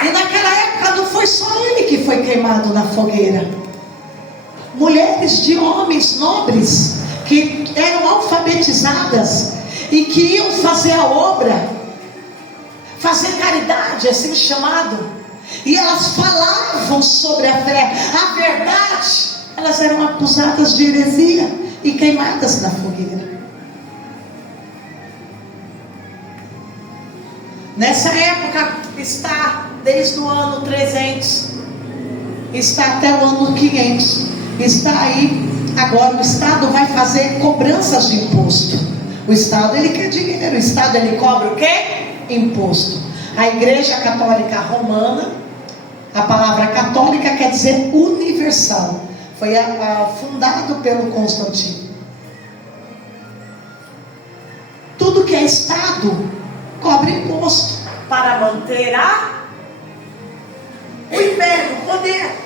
E naquela época não foi só ele que foi queimado na fogueira. Mulheres de homens nobres que eram alfabetizadas e que iam fazer a obra, fazer caridade, assim chamado. E elas falavam sobre a fé, a verdade. Elas eram acusadas de heresia e queimadas na fogueira. Nessa época está desde o ano 300 está até o ano 500. Está aí. Agora o Estado vai fazer cobranças de imposto. O Estado, ele quer dinheiro. O Estado, ele cobra o quê? Imposto. A Igreja Católica Romana, a palavra católica quer dizer universal. Foi fundado pelo Constantino. Tudo que é Estado cobra imposto Para manter o império, o poder.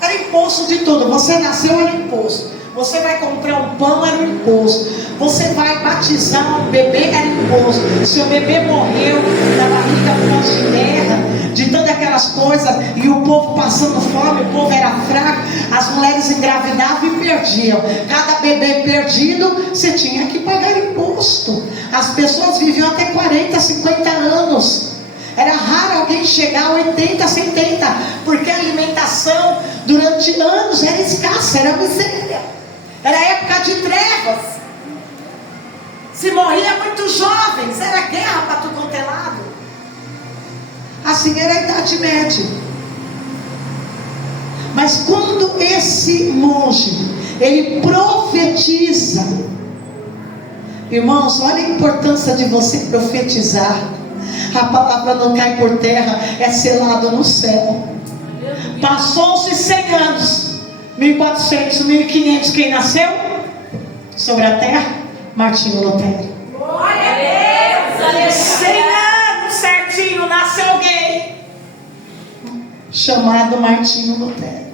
Era imposto de tudo. Você nasceu, era imposto. Você vai comprar um pão, era um imposto. Você vai batizar um bebê, era imposto. Se o bebê morreu da barriga pós-guerra, de todas aquelas coisas, e o povo passando fome, o povo era fraco, as mulheres engravidavam e perdiam. Cada bebê perdido, você tinha que pagar imposto. As pessoas viviam até 40, 50 anos. Era raro alguém chegar a 80, 70, porque a alimentação durante anos era escassa, era miséria. Era época de trevas. Se morria muito jovens, era guerra para tudo quanto é lado. Assim era a Idade Média. Mas quando esse monge, ele profetiza, irmãos, olha a importância de você profetizar. A palavra não cai por terra, é selado no céu. Passou-se 100 anos, 1400, 1500, quem nasceu sobre a terra? Martinho Lutero. Glória a Deus! 100 anos certinho, nasceu alguém chamado Martinho Lutero.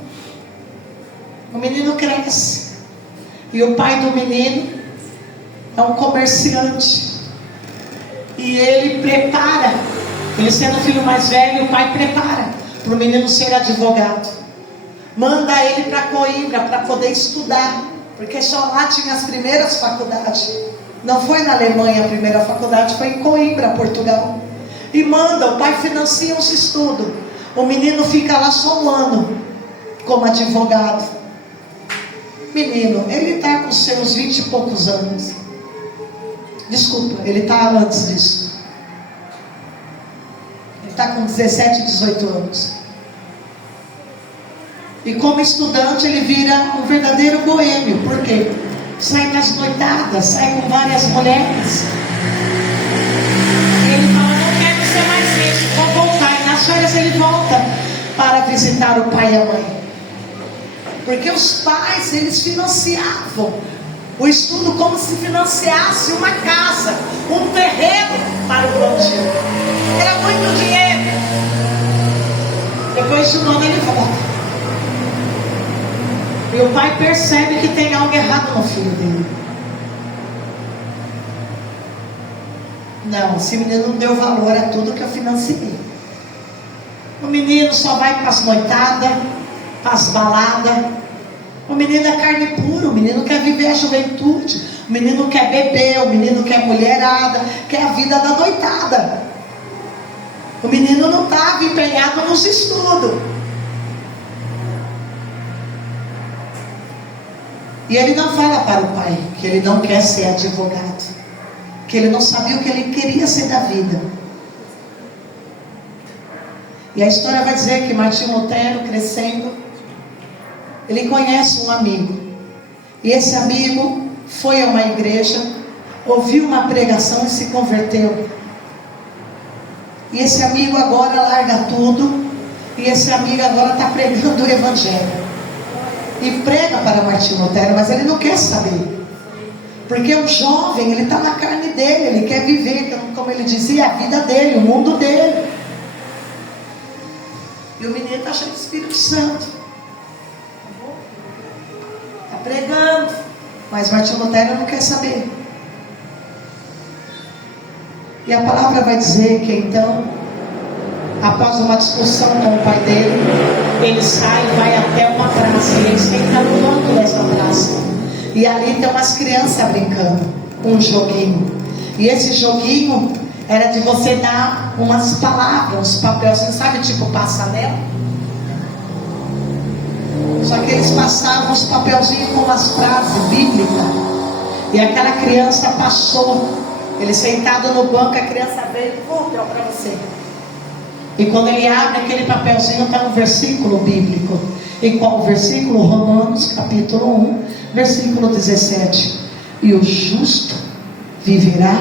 O menino cresce, e o pai do menino é um comerciante. E ele prepara, ele sendo o filho mais velho, o pai prepara para o menino ser advogado. Manda ele para Coimbra para poder estudar, porque só lá tinha as primeiras faculdades. Não foi na Alemanha a primeira faculdade, foi em Coimbra, Portugal. E manda, o pai financia os estudos. O menino fica lá só um ano como advogado. Menino, ele está com seus 20 e poucos anos. Desculpa, ele está antes disso. Ele está com 17, 18 anos. E como estudante ele vira um verdadeiro boêmio. Por quê? Sai nas noitadas, sai com várias mulheres. E ele fala, não quero ser mais isso, vou voltar. E nas férias ele volta para visitar o pai e a mãe. Porque os pais, eles financiavam o estudo como se financiasse uma casa, um terreno para o plantio. Era muito dinheiro. Depois de um ano ele volta. E o pai percebe que tem algo errado no filho dele. Não, esse menino não deu valor a tudo que eu financiei. O menino só vai para as noitadas, para as baladas. O menino é carne pura, o menino quer viver a juventude, o menino quer beber, o menino quer mulherada, quer a vida da noitada. O menino não estava empenhado nos estudos. E ele não fala para o pai que ele não quer ser advogado, que ele não sabia o que ele queria ser da vida. E a história vai dizer que Martinho Lutero, crescendo, ele conhece um amigo. E esse amigo foi a uma igreja, ouviu uma pregação e se converteu. E esse amigo agora larga tudo. E esse amigo agora está pregando o evangelho. E prega para Martinho Lutero, mas ele não quer saber. Porque o jovem, ele está na carne dele, ele quer viver, como ele dizia, a vida dele, o mundo dele. E o menino está cheio do Espírito Santo. Está pregando. Mas Martinho Lutero não quer saber. E a palavra vai dizer que então, após uma discussão com o pai dele, ele sai e vai até uma praça. E ele senta no banco dessa praça. E ali tem umas crianças brincando. Um joguinho. E esse joguinho era de você dar umas palavras, uns papelzinhos, sabe, tipo passanel? Só que eles passavam os papelzinhos com umas frases bíblicas. E aquela criança passou. Ele sentado no banco, a criança veio, deu para você. E quando ele abre aquele papelzinho, está no versículo bíblico. Em qual versículo? Romanos capítulo 1, versículo 17. E o justo viverá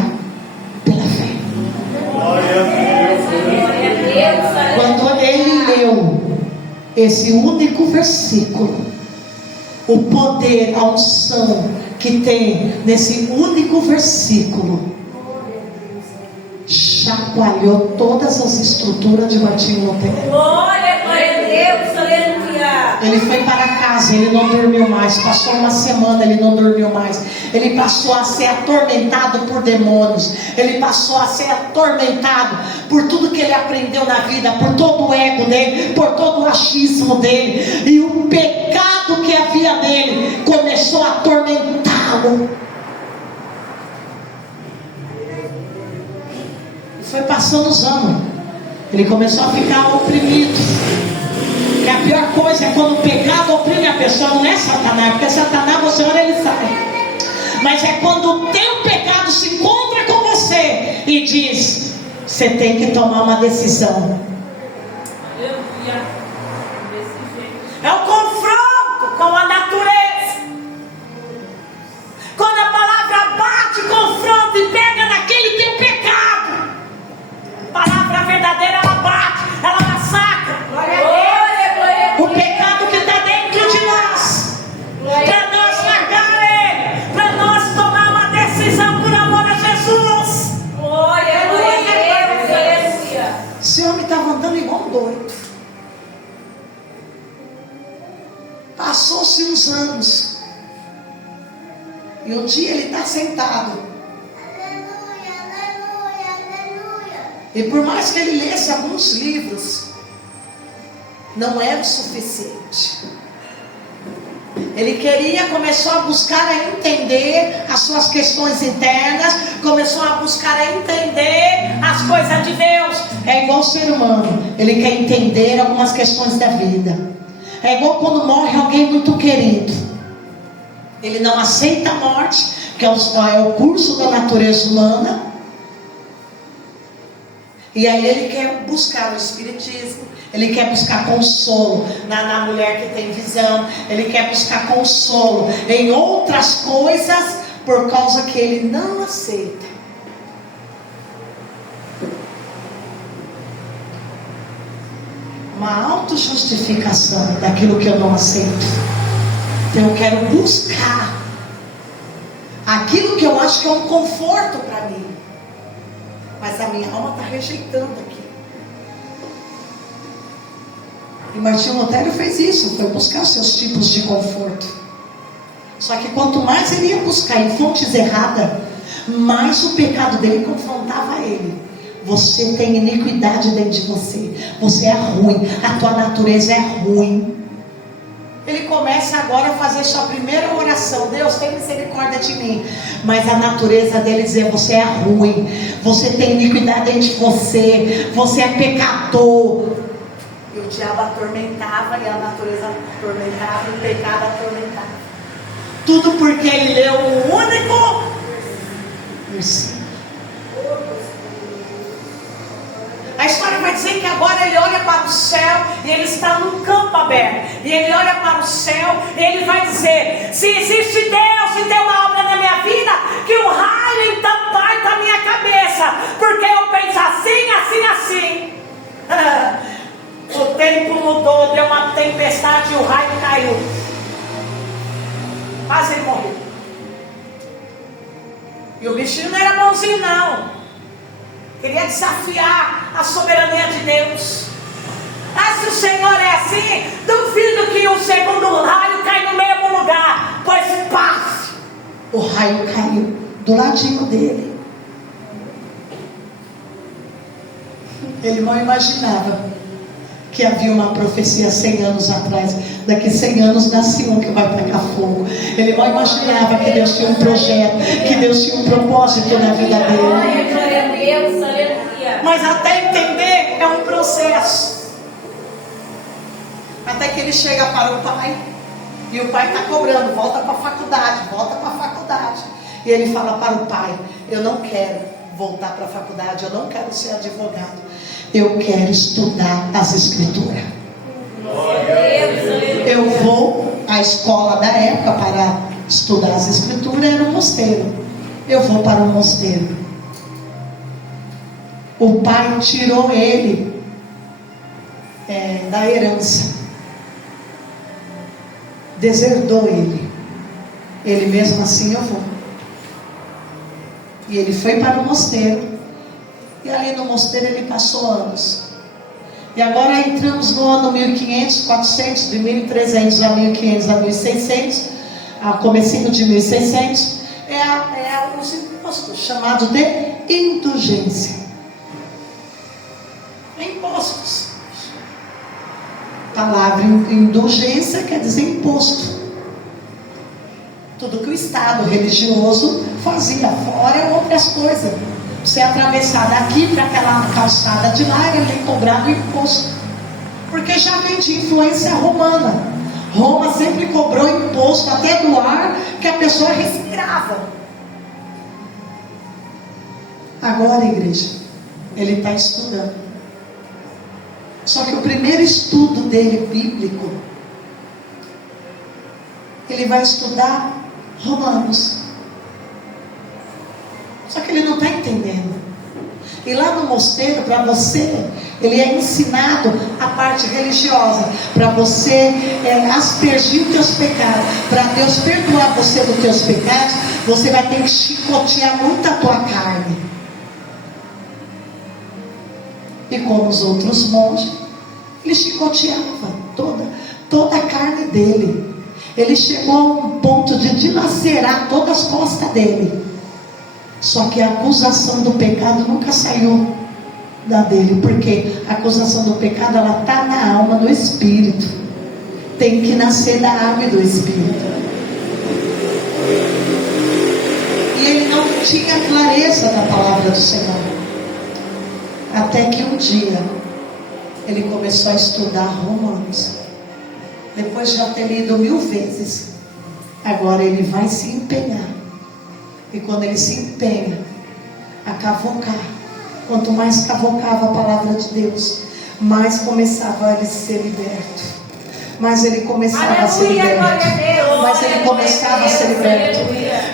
pela fé. Quando ele leu esse único versículo, o poder, a unção que tem nesse único versículo, chacoalhou todas as estruturas de Martinho Lutero. Glória a Deus, aleluia. Ele foi para casa, ele não dormiu mais. Passou uma semana, ele não dormiu mais. Ele passou a ser atormentado por demônios. Ele passou a ser atormentado por tudo que ele aprendeu na vida, por todo o ego dele, por todo o achismo dele. E o pecado que havia nele começou a atormentá-lo. Foi passando os anos, ele começou a ficar oprimido. Que a pior coisa é quando o pecado oprime a pessoa. Não é Satanás, porque Satanás você ora, ele sai. Mas é quando o teu pecado se encontra com você e diz: você tem que tomar uma decisão. É o confronto com a natureza. Quando a palavra bate, confronta e pega naquele teu pecado. A palavra verdadeira, ela bate, ela massacra. O pecado que está dentro de nós, para nós largar ele, para nós tomar uma decisão por amor a Jesus. Esse homem estava andando igual um doido. Passou-se uns anos, e um dia ele está sentado. E por mais que ele lesse alguns livros, não era o suficiente. Ele começou a buscar a entender as suas questões internas, começou a buscar a entender as coisas de Deus. É igual o ser humano, ele quer entender algumas questões da vida. É igual quando morre alguém muito querido. Ele não aceita a morte, que é o curso da natureza humana. E aí ele quer buscar o espiritismo, ele quer buscar consolo na mulher que tem visão, ele quer buscar consolo em outras coisas, por causa que ele não aceita. Uma autojustificação daquilo que eu não aceito. Então eu quero buscar aquilo que eu acho que é um conforto para mim. Mas a minha alma está rejeitando aquilo. E Martinho Lutero fez isso, foi buscar seus tipos de conforto. Só que quanto mais ele ia buscar em fontes erradas, mais o pecado dele confrontava ele. Você tem iniquidade dentro de você. Você é ruim, a tua natureza é ruim. Ele começa agora a fazer sua primeira oração: Deus, tem misericórdia de mim. Mas a natureza dele dizia: você é ruim, você tem iniquidade dentro de você, você é pecador. E o diabo atormentava, e a natureza atormentava, e o pecado atormentava. Tudo porque ele leu um único versículo. A história vai dizer que agora ele olha para o céu e ele está num campo aberto. E ele olha para o céu e ele vai dizer: se existe Deus e tem uma obra na minha vida, que o raio então bata na minha cabeça, porque eu penso assim. O tempo mudou, deu uma tempestade e o raio caiu. Quase ele morreu. E o bichinho não era bonzinho não. Queria desafiar a soberania de Deus. Mas se o Senhor é assim, duvido que o segundo raio cai no mesmo lugar. Pois passe. O raio caiu do ladinho dele. Ele não imaginava que havia uma profecia 100 anos atrás. Daqui 100 anos nasce um que vai pegar fogo. Ele não imaginava que Deus tinha um projeto, que Deus tinha um propósito na vida dele. Glória a Deus, aleluia. Mas até entender é um processo. Até que ele chega para o pai, e o pai está cobrando: volta para a faculdade, volta para a faculdade. E ele fala para o pai: eu não quero voltar para a faculdade, eu não quero ser advogado, eu quero estudar as Escrituras. Eu vou à escola da época para estudar as Escrituras, era um mosteiro. Eu vou para o mosteiro. O pai tirou ele da herança, deserdou ele. Ele mesmo assim, eu vou. E ele foi para o mosteiro. E ali no mosteiro ele passou anos. E agora entramos no ano 1500, 400, de 1300 a 1500 a 1600, a comecinho de 1600, é os impostos, chamado de indulgência. Impostos. A palavra indulgência quer dizer imposto. Tudo que o Estado religioso fazia, fora outras coisas. Você atravessar daqui para aquela calçada de lá, era lhe cobrado imposto. Porque já vem de influência romana. Roma sempre cobrou imposto, até do ar que a pessoa respirava. Agora, igreja, ele está estudando. Só que o primeiro estudo dele, bíblico, ele vai estudar Romanos. Só que ele não está entendendo. E lá no mosteiro, para você, ele é ensinado a parte religiosa, para você aspergir os teus pecados, para Deus perdoar você dos teus pecados. Você vai ter que chicotear muito a tua carne. E como os outros monges, ele chicoteava toda a carne dele. Ele chegou a um ponto de dilacerar todas as costas dele. Só que a acusação do pecado nunca saiu dele, porque a acusação do pecado, ela está na alma, no espírito. Tem que nascer da água e do espírito. E ele não tinha clareza da palavra do Senhor. Até que um dia ele começou a estudar Romanos. Depois de já ter lido 1000 vezes, agora ele vai se empenhar. E quando ele se empenha a cavocar, quanto mais cavocava a palavra de Deus, mais começava ele a ser liberto. Mais ele começava a ser liberto. Mais ele começava a ser liberto.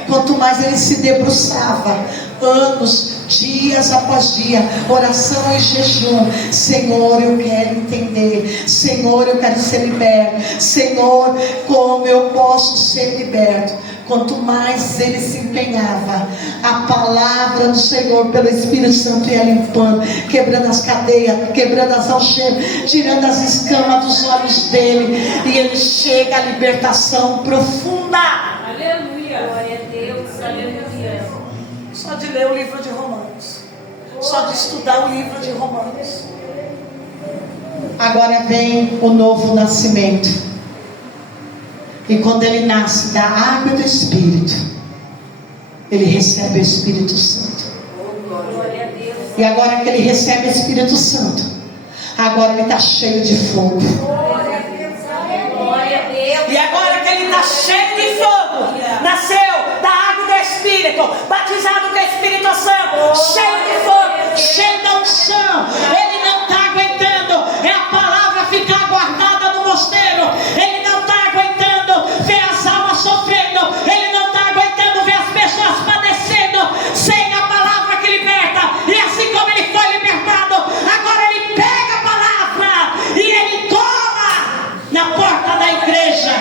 Quanto mais ele se debruçava, anos, dias após dia, oração e jejum. Senhor, eu quero entender. Senhor, eu quero ser liberto. Senhor, como eu posso ser liberto? Quanto mais ele se empenhava, a palavra do Senhor pelo Espírito Santo ia limpando, quebrando as cadeias, quebrando as algemas, tirando as escamas dos olhos dele, e ele chega à libertação profunda. Aleluia, glória a Deus, aleluia. Só de ler o livro de Romanos, só de estudar o livro de Romanos. Agora vem o novo nascimento. E quando ele nasce da água e do Espírito, ele recebe o Espírito Santo. Glória a Deus. E agora que ele recebe o Espírito Santo, agora ele está cheio de fogo. Glória a Deus, glória a Deus. E agora que ele está cheio de fogo, nasceu da água e do Espírito, batizado com o Espírito Santo, cheio de fogo, cheio da unção. Ele não está aguentando a palavra ficar guardada no mosteiro. Ele não está aguentando ver as almas sofrendo. Ele não está aguentando ver as pessoas padecendo sem a palavra que liberta. E assim como ele foi libertado, agora ele pega a palavra e ele cola na porta da igreja.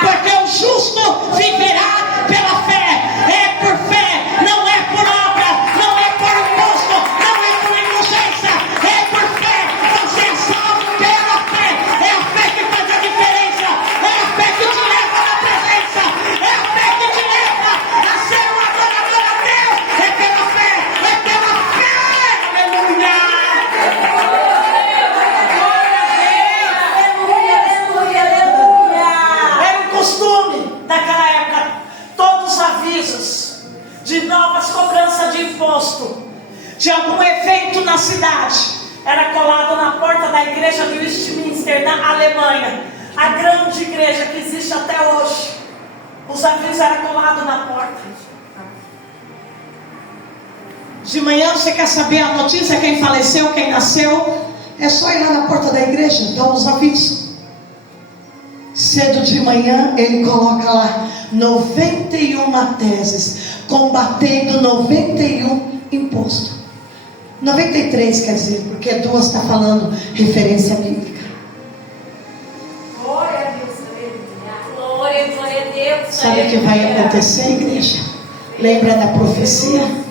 Porque o justo viverá pela fé. É por fé, não é por obra, não é por imposto, não é por indulgência, é por fé. Você é salvo pela fé. É a fé que faz a diferença. É a fé que te leva na presença. É a fé que te leva a ser um adorador a Deus. É pela fé, é pela fé. Aleluia. Era um costume daquela época, todos os avisos de novas cobranças de imposto, de algum evento na cidade, era colado na porta da igreja de Westminster, na Alemanha, a grande igreja que existe até hoje. Os avisos eram colados na porta. De manhã você quer saber a notícia, quem faleceu, quem nasceu? É só ir lá na porta da igreja, dá os avisos. Cedo de manhã ele coloca lá 91 teses, combatendo 91 impostos. 93 quer dizer, porque 2 está falando referência bíblica. Glória a Deus, aleluia. Glória a Deus. Sabe o que vai acontecer, igreja? Lembra da profecia?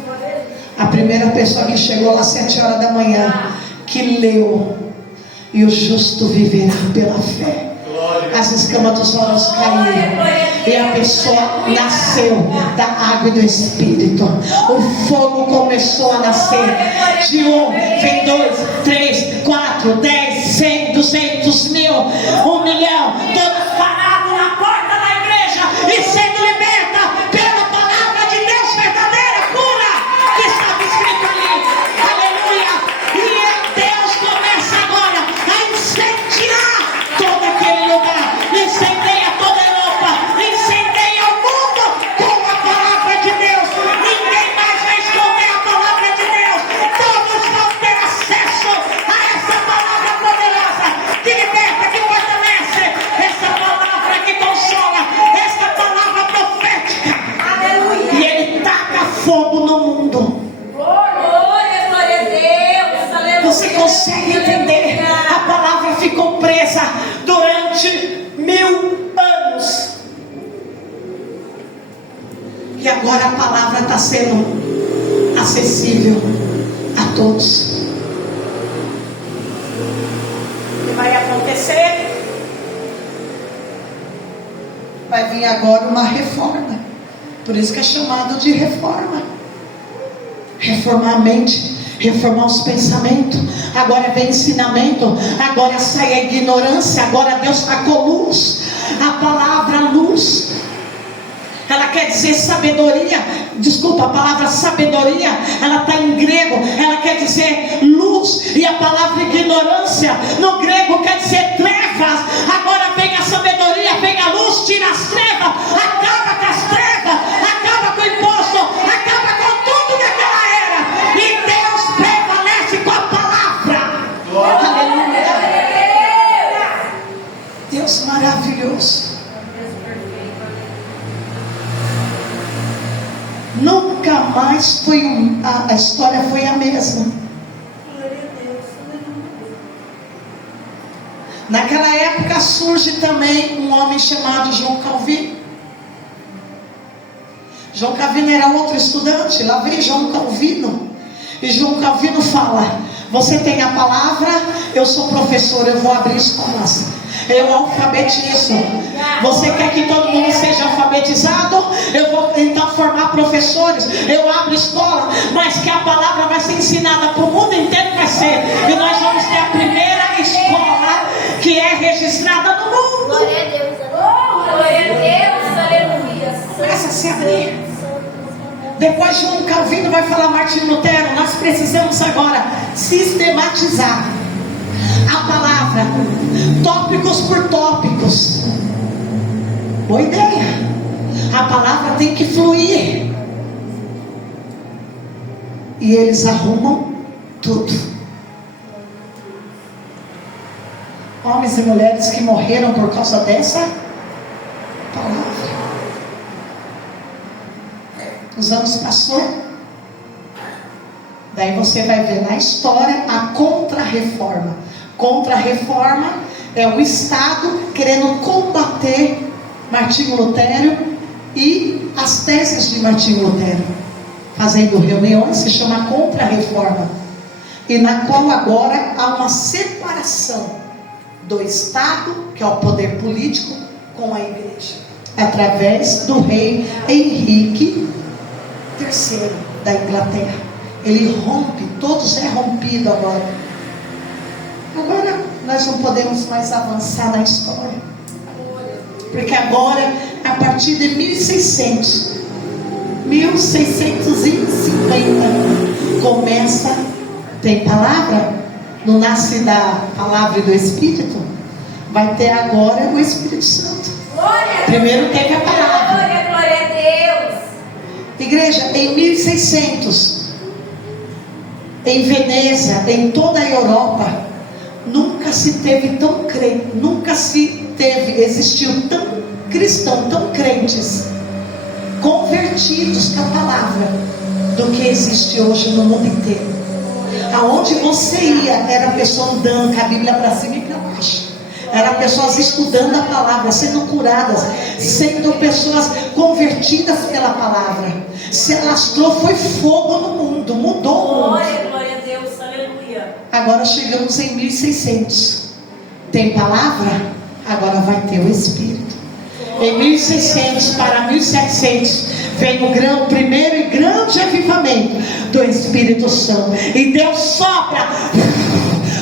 A primeira pessoa que chegou lá às 7 horas da manhã, que leu, e o justo viverá pela fé. As escamas dos olhos caíram e a pessoa nasceu da água e do Espírito. O fogo começou a nascer. De 1, vem 2, 3, 4, 10, 100, 200 mil, 1 milhão, todos parados na porta da igreja e sendo liberta pela palavra de Deus, verdadeira cura que estava escrito ali. Aleluia! E Deus começa agora a incendiar todo aquele lugar. Incendeia toda a Europa, incendeia o mundo com a palavra de Deus. Ninguém mais vai esconder a palavra de Deus. Todos vão ter acesso a essa palavra poderosa que liberta, que fortalece, essa palavra que consola, essa palavra profética. Aleluia. E ele taca fogo no mundo. Glória a Deus, aleluia. Você consegue entender? A palavra ficou presa durante 1000 anos. E agora a palavra está sendo acessível a todos. O que vai acontecer? Vai vir agora uma reforma. Por isso que é chamado de reforma. Reformar a mente, reformar os pensamentos. Agora vem ensinamento, agora sai a ignorância, agora Deus sacou luz. A palavra luz, ela quer dizer sabedoria. Desculpa, a palavra sabedoria, ela está em grego, ela quer dizer luz. E a palavra ignorância no grego quer dizer trevas. Agora vem a sabedoria, vem a luz, tira as trevas, acaba com as trevas, acaba com o imposto, acaba com tudo daquela era. E Deus prevalece com a palavra. Aleluia. Deus maravilhoso. Nunca mais foi a história foi a mesma. Naquela época surge também um homem chamado João Calvino. João Calvino era outro estudante. Lá vem João Calvino. E João Calvino fala: você tem a palavra, eu sou professor, eu vou abrir escolas, eu alfabetizo. Você quer que todo mundo seja alfabetizado? Eu vou então formar professores, eu abro escola, mas que a palavra vai ser ensinada para o mundo inteiro, vai ser. E nós vamos ter a primeira escola que é registrada no mundo. Glória a Deus, glória a Deus, aleluia. Começa a se abrir. Depois João Calvino vai falar Martinho Lutero. Nós precisamos agora sistematizar a palavra, tópicos por tópicos. Boa ideia. A palavra tem que fluir. E eles arrumam tudo. Homens e mulheres que morreram por causa dessa palavra. Os anos passou. Daí você vai ver na história a contra-reforma. Contra-reforma é o Estado querendo combater Martinho Lutero e as teses de Martinho Lutero, fazendo reuniões, se chama contra-reforma, e na qual agora há uma separação do Estado, que é o poder político, com a igreja, através do rei Henrique III da Inglaterra. Ele rompe, todos é rompido agora. Agora nós não podemos mais avançar na história, porque agora, a partir de 1650, começa, tem palavra, não nasce da palavra e do Espírito, vai ter agora o Espírito Santo. Primeiro teve a palavra. Glória a Deus. Igreja, em 1600, em Veneza, em toda a Europa, nunca se teve tão crente, existiu tão cristão, tão crentes, convertidos com a palavra, do que existe hoje no mundo inteiro. Aonde você ia, era a pessoa andando com a Bíblia para cima e para baixo. Eram pessoas estudando a palavra, sendo curadas, sendo pessoas convertidas pela palavra. Se alastrou, foi fogo no mundo, mudou o mundo. Glória a Deus, aleluia. Agora chegamos em 1600. Tem palavra? Agora vai ter o Espírito. Em 1600 para 1700 vem o primeiro e grande avivamento do Espírito Santo. E Deus sopra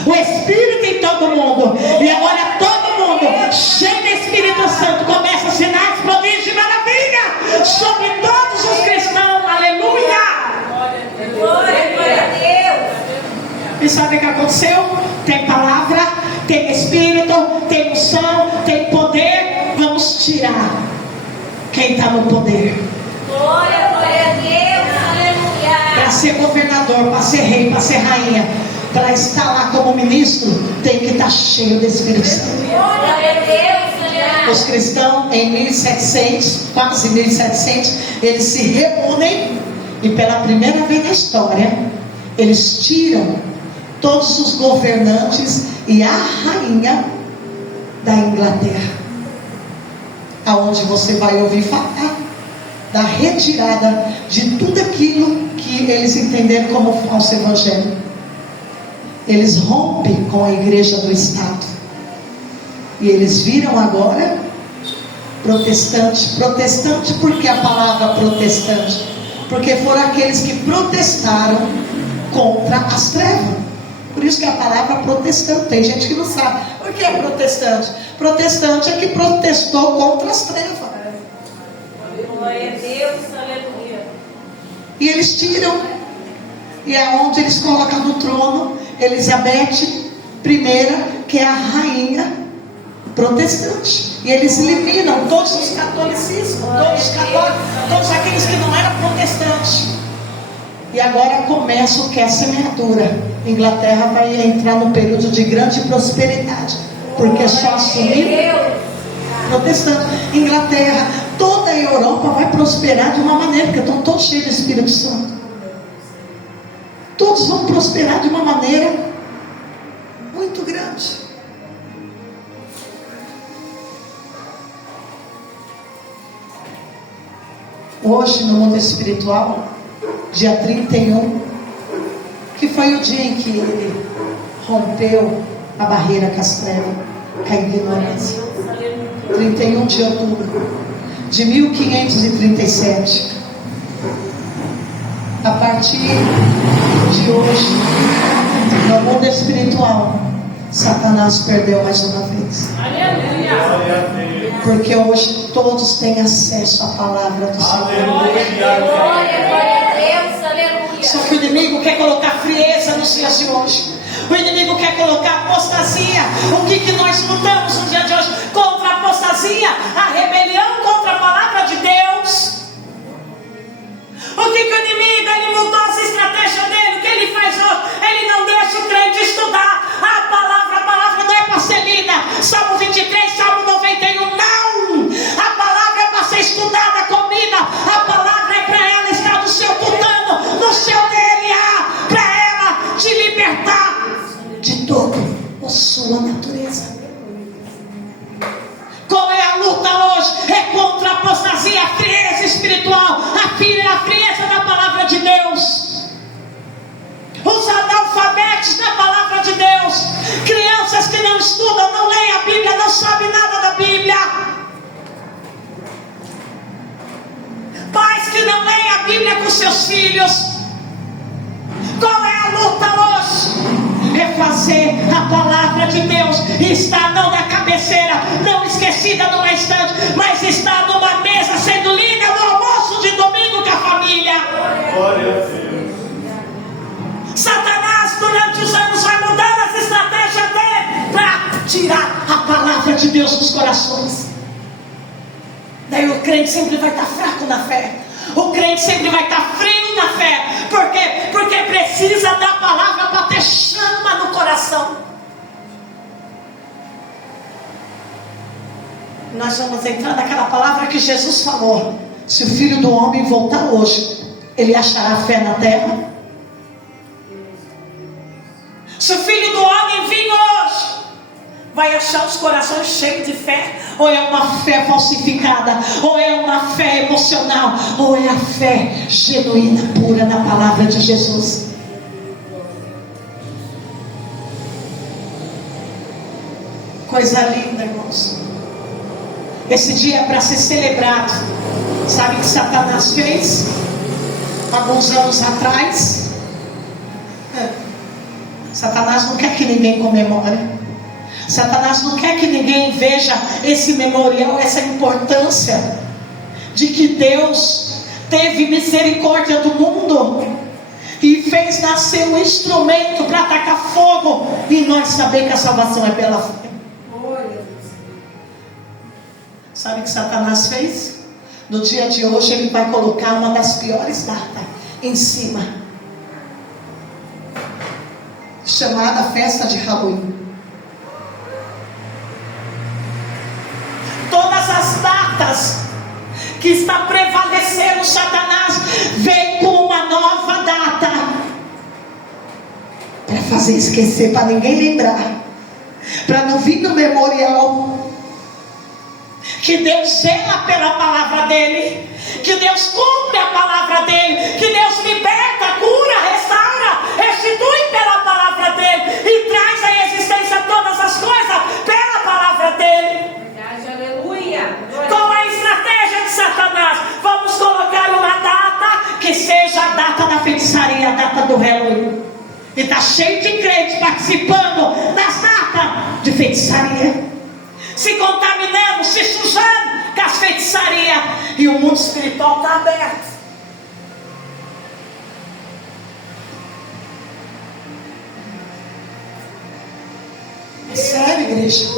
o Espírito em todo mundo. E agora todo mundo cheio do Espírito Santo começa a sinais, prodígios e maravilha sobre todos os cristãos. Aleluia! Glória a Deus. E sabe o que aconteceu? Tem palavra, tem Espírito, tem unção, tem poder. Vamos tirar quem está no poder. Glória a Deus, aleluia. Para ser governador, para ser rei, para ser rainha, para estar lá como ministro, tem que estar cheio do Espírito Santo. Glória a Deus, aleluia. Os cristãos em 1700, quase 1700, eles se reúnem e pela primeira vez na história, eles tiram todos os governantes e a rainha da Inglaterra. Aonde você vai ouvir falar da retirada de tudo aquilo que eles entenderam como falso evangelho. Eles rompem com a igreja do Estado e eles viram agora protestante. Protestante, por que a palavra protestante? Porque foram aqueles que protestaram contra as trevas. Por isso que a palavra protestante, tem gente que não sabe o que é protestante. Protestante é que protestou contra as trevas. Glória a Deus, aleluia. E eles tiram, e é onde eles colocam no trono Elizabeth I, que é a rainha protestante. E eles eliminam todos os catolicismos, todos os católicos, todos aqueles que não eram protestantes. E agora começa o que é a semeadura. A Inglaterra vai entrar num período de grande prosperidade, porque só assumiu protestante. Inglaterra, toda a Europa vai prosperar de uma maneira, porque estão todos cheios do Espírito Santo. Todos vão prosperar de uma maneira muito grande. Hoje no mundo espiritual, dia 31, que foi o dia em que ele rompeu a barreira com as trevas, com a ignorância. 31 de outubro de 1537. A partir de hoje, no mundo espiritual, Satanás perdeu mais uma vez. Porque hoje todos têm acesso à palavra do Senhor. Glória a Deus, aleluia. Só que o inimigo quer colocar frieza nos dias de hoje. O inimigo quer colocar apostasia. O que nós lutamos no dia de hoje? Contra a apostasia, a rebelião contra a palavra de Deus. O que o inimigo, ele mudou as estratégias dele. O que ele faz hoje? Ele não deixa o crente estudar a palavra não é para ser lida. Salmo 23, Salmo 91, não. A palavra é para ser estudada, comida. A palavra é para ela estar no seu tutano, no seu DNA, para ela te libertar de toda a sua natureza. Qual é a luta hoje? É contra a apostasia, a frieza espiritual, a frieza da palavra de Deus. Os analfabetos da palavra de Deus, crianças que não estudam, não leem a Bíblia, não sabem nada da Bíblia, pais que não leem a Bíblia com seus filhos. Qual é a luta hoje? É fazer a palavra de Deus estar não na cabeceira, não esquecida numa estante, mas estar numa mesa sendo lida no almoço de domingo com a família. Glória a Deus. Satanás durante os anos vai mudando as estratégias dele para tirar a palavra de Deus dos corações. Daí o crente sempre vai estar fraco na fé. O crente sempre vai estar frio na fé. Por quê? Porque precisa da palavra para ter chama no coração. Nós vamos entrar naquela palavra que Jesus falou: se o Filho do Homem voltar hoje, ele achará fé na terra? Se o Filho do Homem vir hoje, vai achar os corações cheios de fé? Ou é uma fé falsificada? Ou é uma fé emocional? Ou é a fé genuína, pura na palavra de Jesus? Coisa linda, irmãos. Esse dia é para ser celebrado. Sabe o que Satanás fez alguns anos atrás? Satanás não quer que ninguém comemore. Satanás não quer que ninguém veja esse memorial, essa importância de que Deus teve misericórdia do mundo e fez nascer um instrumento para atacar fogo e nós saber que a salvação é pela fé. Sabe o que Satanás fez? No dia de hoje ele vai colocar uma das piores datas em cima, chamada festa de Halloween. Todas as datas que está prevalecendo, Satanás vem com uma nova data para fazer esquecer, para ninguém lembrar, para não vir no memorial que Deus zela pela palavra dele, que Deus cumpre a palavra dele, que Deus liberta, cura, restaura, restitui pela palavra dele e traz à existência todas as coisas pela palavra dele. Aleluia. Qual é a estratégia de Satanás? Vamos colocar uma data que seja a data da feitiçaria, a data do Halloween. E está cheio de crentes participando das datas de feitiçaria, se contaminando, se sujando com as feitiçarias, e o mundo espiritual está aberto. É sério, igreja?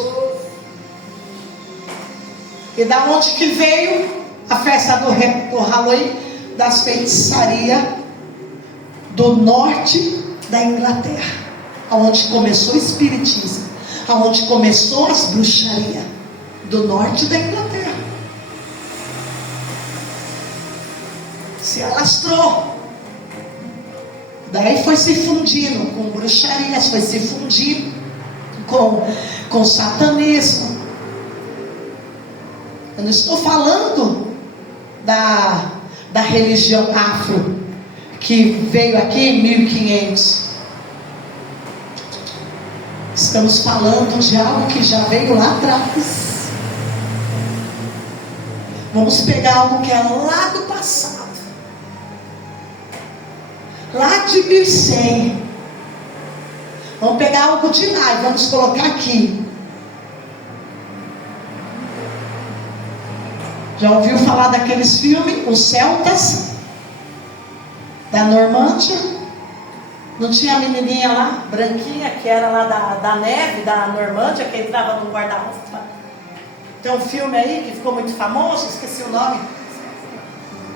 E da onde que veio a festa do Halloween? Das feitiçarias do norte da Inglaterra, aonde começou o espiritismo, aonde começou as bruxarias do norte da Inglaterra. Se alastrou. Daí foi se fundindo com bruxarias, foi se fundindo com satanismo. Eu não estou falando da religião afro, que veio aqui em 1500. Estamos falando de algo que já veio lá atrás. Vamos pegar algo que é lá do passado, lá de 1100. Vamos pegar algo de lá e vamos colocar aqui. Já ouviu falar daqueles filmes, os celtas da Normândia? Não tinha a menininha lá, branquinha, que era lá da neve, da Normândia, que entrava no guarda-roupa? Tem um filme aí que ficou muito famoso, esqueci o nome.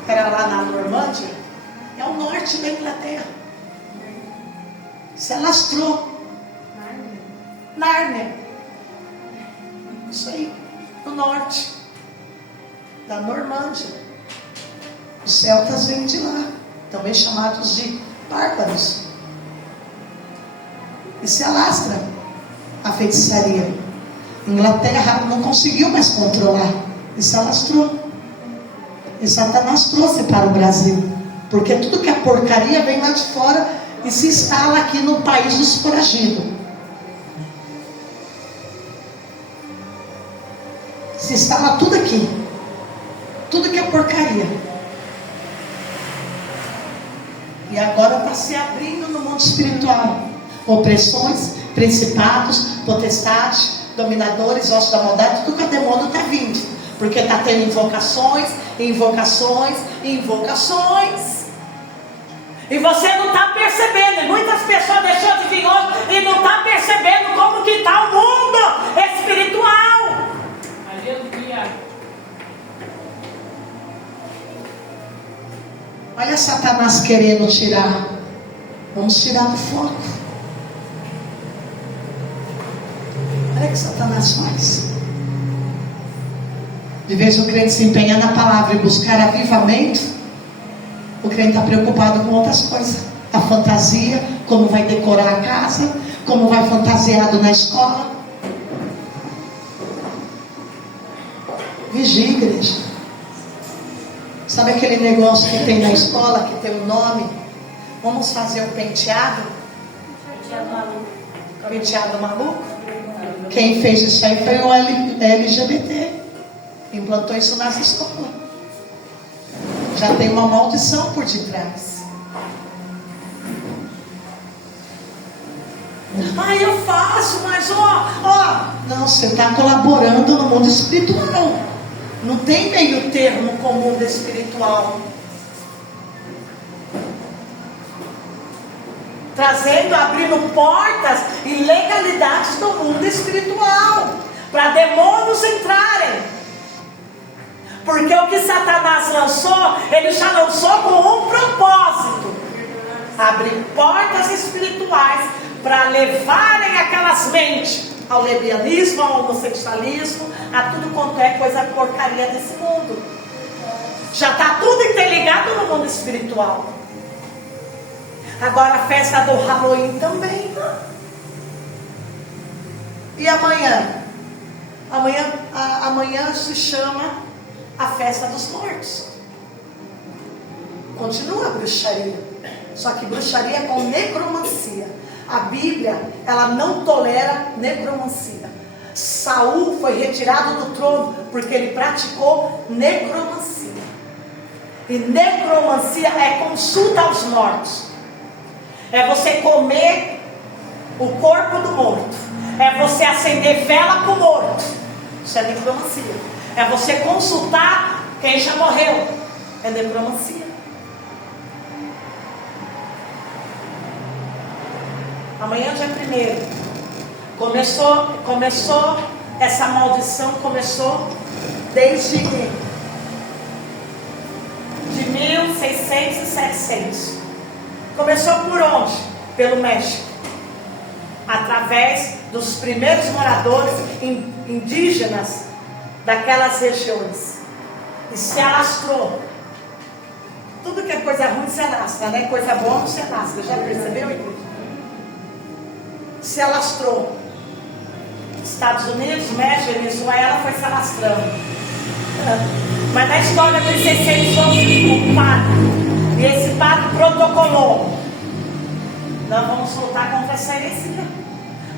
Era lá na Normândia. É o norte da Inglaterra. Se alastrou. Nárnia. Isso aí, no norte da Normândia. Os celtas vêm de lá, também chamados de bárbaros. E se alastra a feitiçaria. Inglaterra não conseguiu mais controlar e se alastrou. E Satanás trouxe para o Brasil, porque tudo que é porcaria vem lá de fora e se instala aqui no país dos foragidos. Se instala tudo aqui, tudo que é porcaria. E agora está se abrindo no mundo espiritual. Opressões, principados, potestades, dominadores, ossos da maldade, tudo que é demônio está vindo. Porque está tendo invocações, invocações, invocações. E você não está percebendo. E muitas pessoas deixou de vir hoje e não está percebendo como que está o mundo espiritual. Olha Satanás querendo tirar. Vamos tirar do foco. Olha o que Satanás faz. De vez o crente se empenhar na palavra e buscar avivamento, o crente está preocupado com outras coisas. A fantasia, como vai decorar a casa, como vai fantasiado na escola. Vigia, igreja. Sabe aquele negócio que tem na escola, que tem um nome? Vamos fazer um penteado? Penteado maluco. Penteado maluco? Quem fez isso aí foi o LGBT. Implantou isso nas escolas. Já tem uma maldição por detrás. Eu faço, mas Não, você está colaborando no mundo espiritual. Não tem meio termo com o mundo espiritual. trazendo, abrindo portas e legalidades do mundo espiritual, para demônios entrarem. Porque o que Satanás lançou, ele já lançou com um propósito: abrir portas espirituais para levarem aquelas mentes ao lesbianismo, ao homossexualismo, a tudo quanto é coisa porcaria desse mundo. Já está tudo interligado no mundo espiritual. Agora a festa do Halloween também. E amanhã? Amanhã se chama a festa dos mortos. Continua a bruxaria. Só que bruxaria com necromancia. A Bíblia, ela não tolera necromancia. Saul foi retirado do trono porque ele praticou necromancia. E necromancia é consulta aos mortos. É você comer o corpo do morto. É você acender vela para o morto. Isso é necromancia. É você consultar quem já morreu. É necromancia. Amanhã, dia 1º, começou essa maldição, começou desde de 1600 e 700. Começou por onde? Pelo México, através dos primeiros moradores indígenas daquelas regiões, e se alastrou. Tudo que é coisa ruim se alastra, né? Coisa boa não se alastra. Já percebeu, igreja? Se alastrou. Estados Unidos, México, Venezuela foi se alastrando. Mas na história dos 600 houve um padre. E esse padre protocolou: não vamos lutar contra essa heresia.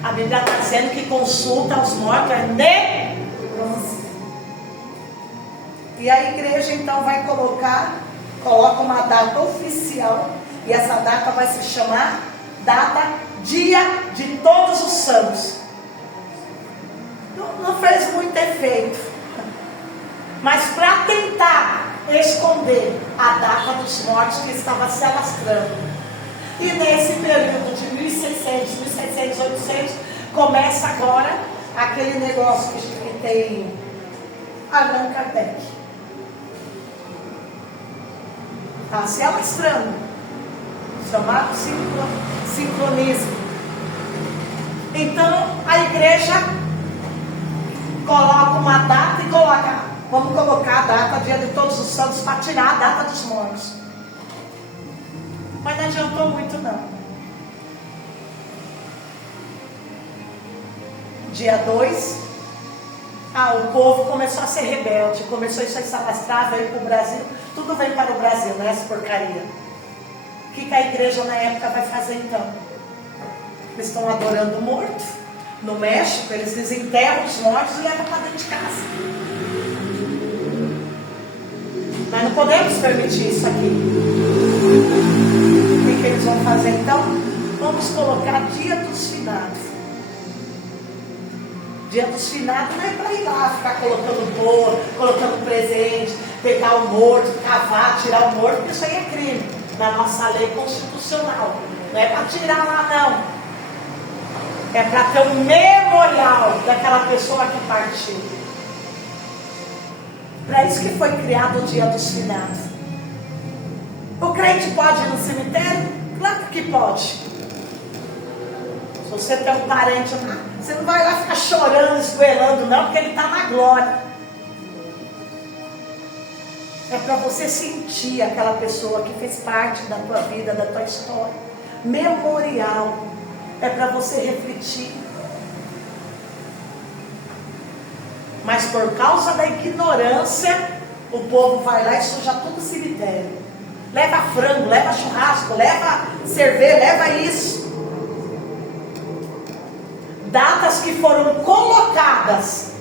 A Bíblia está dizendo que consulta aos mortos é necromancia. E a igreja então vai coloca uma data oficial. E essa data vai se chamar Dia de Todos os Santos. Não fez muito efeito, mas para tentar esconder a data dos mortos que estava se alastrando. E nesse período de 1600, 1700, 800, começa agora aquele negócio que tem Allan Kardec. Está se alastrando, chamado sincronismo. Então a igreja coloca uma data e vamos colocar a data, Dia de Todos os Santos, para tirar a data dos mortos. Mas não adiantou muito não. Dia 2, o povo começou a ser rebelde, começou isso a se alastrar, veio para o Brasil, tudo vem para o Brasil, né, essa porcaria. O que a igreja na época vai fazer então? Eles estão adorando o morto. No México, eles desenterram os mortos e levam para dentro de casa. Nós não podemos permitir isso aqui. O que eles vão fazer então? Vamos colocar Dia dos Finados. Dia dos Finados não é para ir lá ficar colocando bolo, colocando presente, pegar o morto, cavar, tirar o morto, porque isso aí é crime na nossa lei constitucional. Não é para tirar lá não. É para ter um memorial daquela pessoa que partiu. Para isso que foi criado o Dia dos Finados. O crente pode ir no cemitério? Claro que pode. Se você tem um parente, você não vai lá ficar chorando, esgoelando, não, porque ele está na glória. É para você sentir aquela pessoa que fez parte da tua vida, da tua história. Memorial. É para você refletir. Mas por causa da ignorância, o povo vai lá e suja todo o cemitério. Leva frango, leva churrasco, leva cerveja, leva isso. Datas que foram colocadas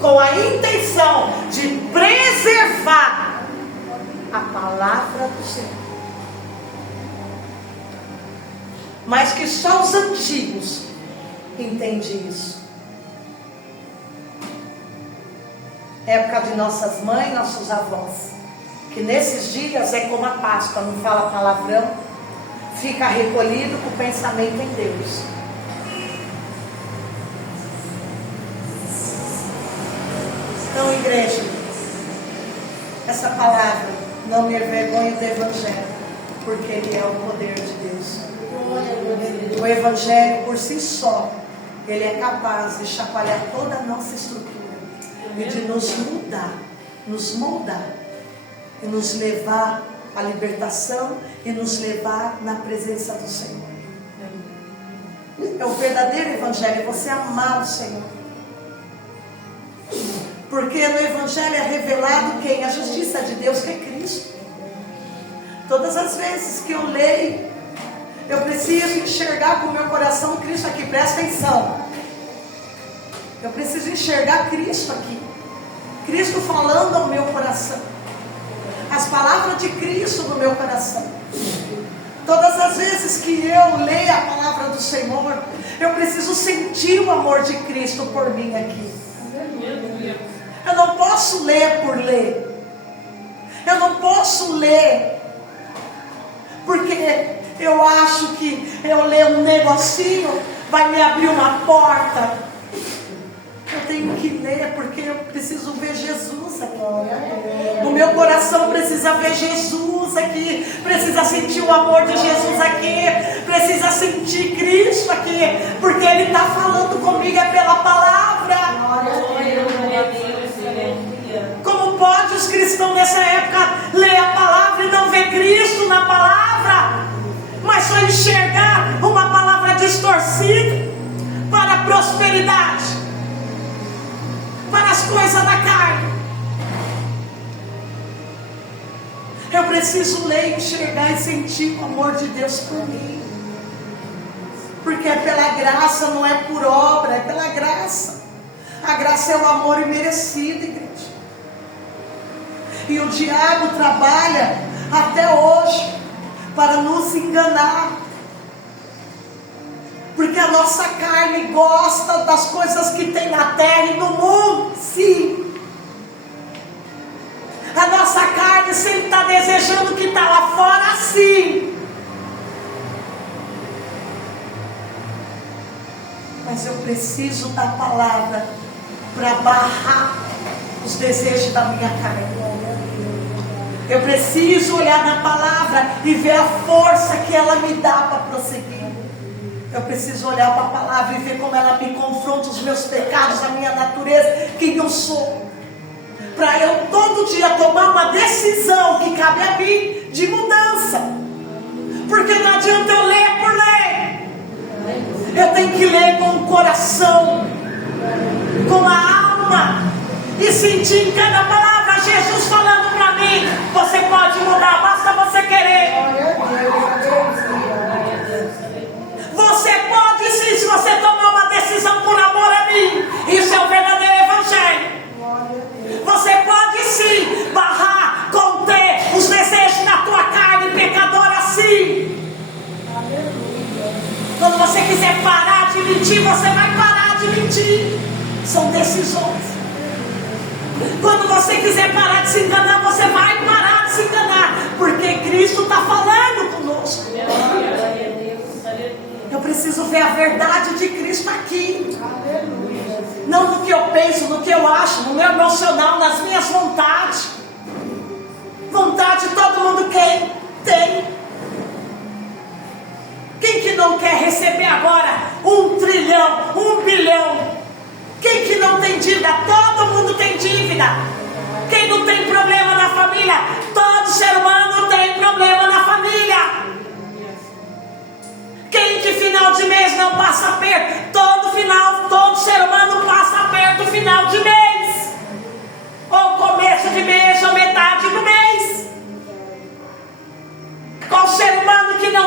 com a intenção de preservar a palavra do Senhor. Mas que só os antigos entendem isso. Época de nossas mães, nossos avós. Que nesses dias é como a Páscoa, não fala palavrão, fica recolhido com o pensamento em Deus. Então, igreja, essa palavra, não me envergonhe do Evangelho, porque ele é o poder de Deus. O Evangelho por si só, ele é capaz de chacoalhar toda a nossa estrutura e de nos moldar e nos levar à libertação e nos levar na presença do Senhor. É o verdadeiro Evangelho, é você amar o Senhor. Porque no Evangelho é revelado quem? A justiça de Deus, que é Cristo. Todas as vezes que eu leio, eu preciso enxergar com o meu coração Cristo aqui. Presta atenção. Eu preciso enxergar Cristo aqui. Cristo falando ao meu coração. As palavras de Cristo no meu coração. Todas as vezes que eu leio a palavra do Senhor, eu preciso sentir o amor de Cristo por mim aqui. Eu não posso ler por ler. Eu não posso ler porque eu acho que eu ler um negocinho vai me abrir uma porta. Eu tenho que ler porque eu preciso ver Jesus aqui. O meu coração precisa ver Jesus aqui. Precisa sentir o amor de Jesus aqui. Precisa sentir Cristo aqui. Porque Ele está falando comigo, é pela palavra. Como pode os cristãos nessa época ler a palavra e não ver Cristo na palavra? Mas só enxergar uma palavra distorcida para a prosperidade, para as coisas da carne. Eu preciso ler, enxergar e sentir o amor de Deus por mim. Porque é pela graça, não é por obra, é pela graça. A graça é o amor imerecido, igreja. E o diabo trabalha até hoje para nos enganar. Porque a nossa carne gosta das coisas que tem na terra e no mundo. Sim. A nossa carne sempre está desejando o que está lá fora, sim. Mas eu preciso da palavra para barrar os desejos da minha carne. Eu preciso olhar na palavra e ver a força que ela me dá para prosseguir. Eu preciso olhar para a palavra e ver como ela me confronta os meus pecados, a minha natureza, quem eu sou. Para eu todo dia tomar uma decisão que cabe a mim de mudança. Porque não adianta eu ler por ler. Eu tenho que ler com o coração, com a alma, e sentir em cada palavra Jesus falando para mim: você pode mudar, basta você querer. Você pode sim, se você tomar uma decisão por amor a mim. Isso é o verdadeiro Evangelho. Você pode sim barrar, conter os desejos da tua carne pecadora, sim. Quando você quiser parar de mentir, você vai parar de mentir. São decisões. Quando você quiser parar de se enganar, você vai parar de se enganar. Porque Cristo está falando conosco. Eu preciso ver a verdade de Cristo aqui. Não no que eu penso, no que eu acho, no meu emocional, nas minhas vontades. Vontade todo mundo tem.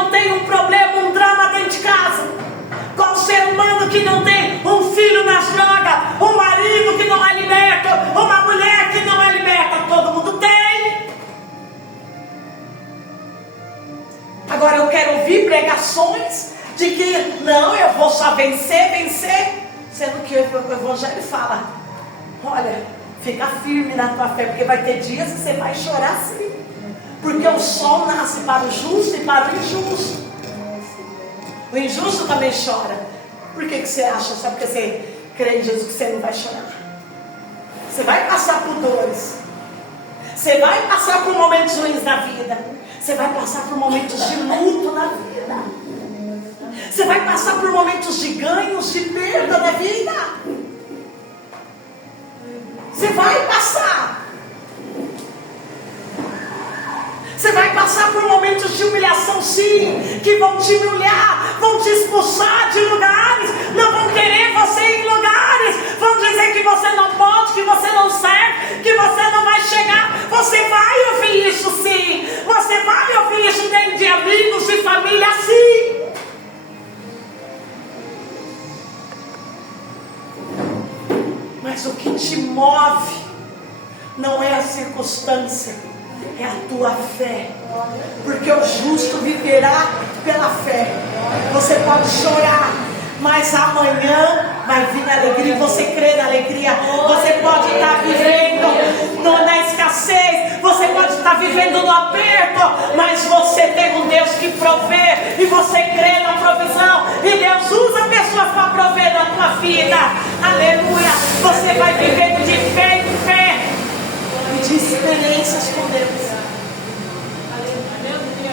não tem um problema, um drama dentro de casa? Qual ser humano que não tem um filho nas drogas, um marido que não é liberto, uma mulher que não é liberta? Todo mundo tem. Agora eu quero ouvir pregações de que não, eu vou só vencer, sendo que o Evangelho fala: olha, fica firme na tua fé, porque vai ter dias que você vai chorar sim, porque o sol nasce para o justo e para o injusto. O injusto também chora. Por que você acha? Só porque você crê em Jesus que você não vai chorar? Você vai passar por dores, você vai passar por momentos ruins na vida, você vai passar por momentos de luto na vida, você vai passar por momentos de ganhos, de perda na vida. Você vai passar. Você vai passar por momentos de humilhação, sim, que vão te humilhar, vão te expulsar de lugares, não vão querer você em lugares, vão dizer que você não pode, que você não serve, que você não vai chegar. Você vai ouvir isso, sim. Você vai ouvir isso dentro de amigos, de família, sim. Mas o que te move não é a circunstância, é a tua fé. Porque o justo viverá pela fé. Você pode chorar, mas amanhã vai vir a alegria. Você crê na alegria. Você pode estar vivendo na escassez, você pode estar vivendo no aperto, mas você tem um Deus que provê, e você crê na provisão, e Deus usa pessoas para prover na tua vida. Aleluia. Você vai vivendo de fé em fé e de experiências com Deus,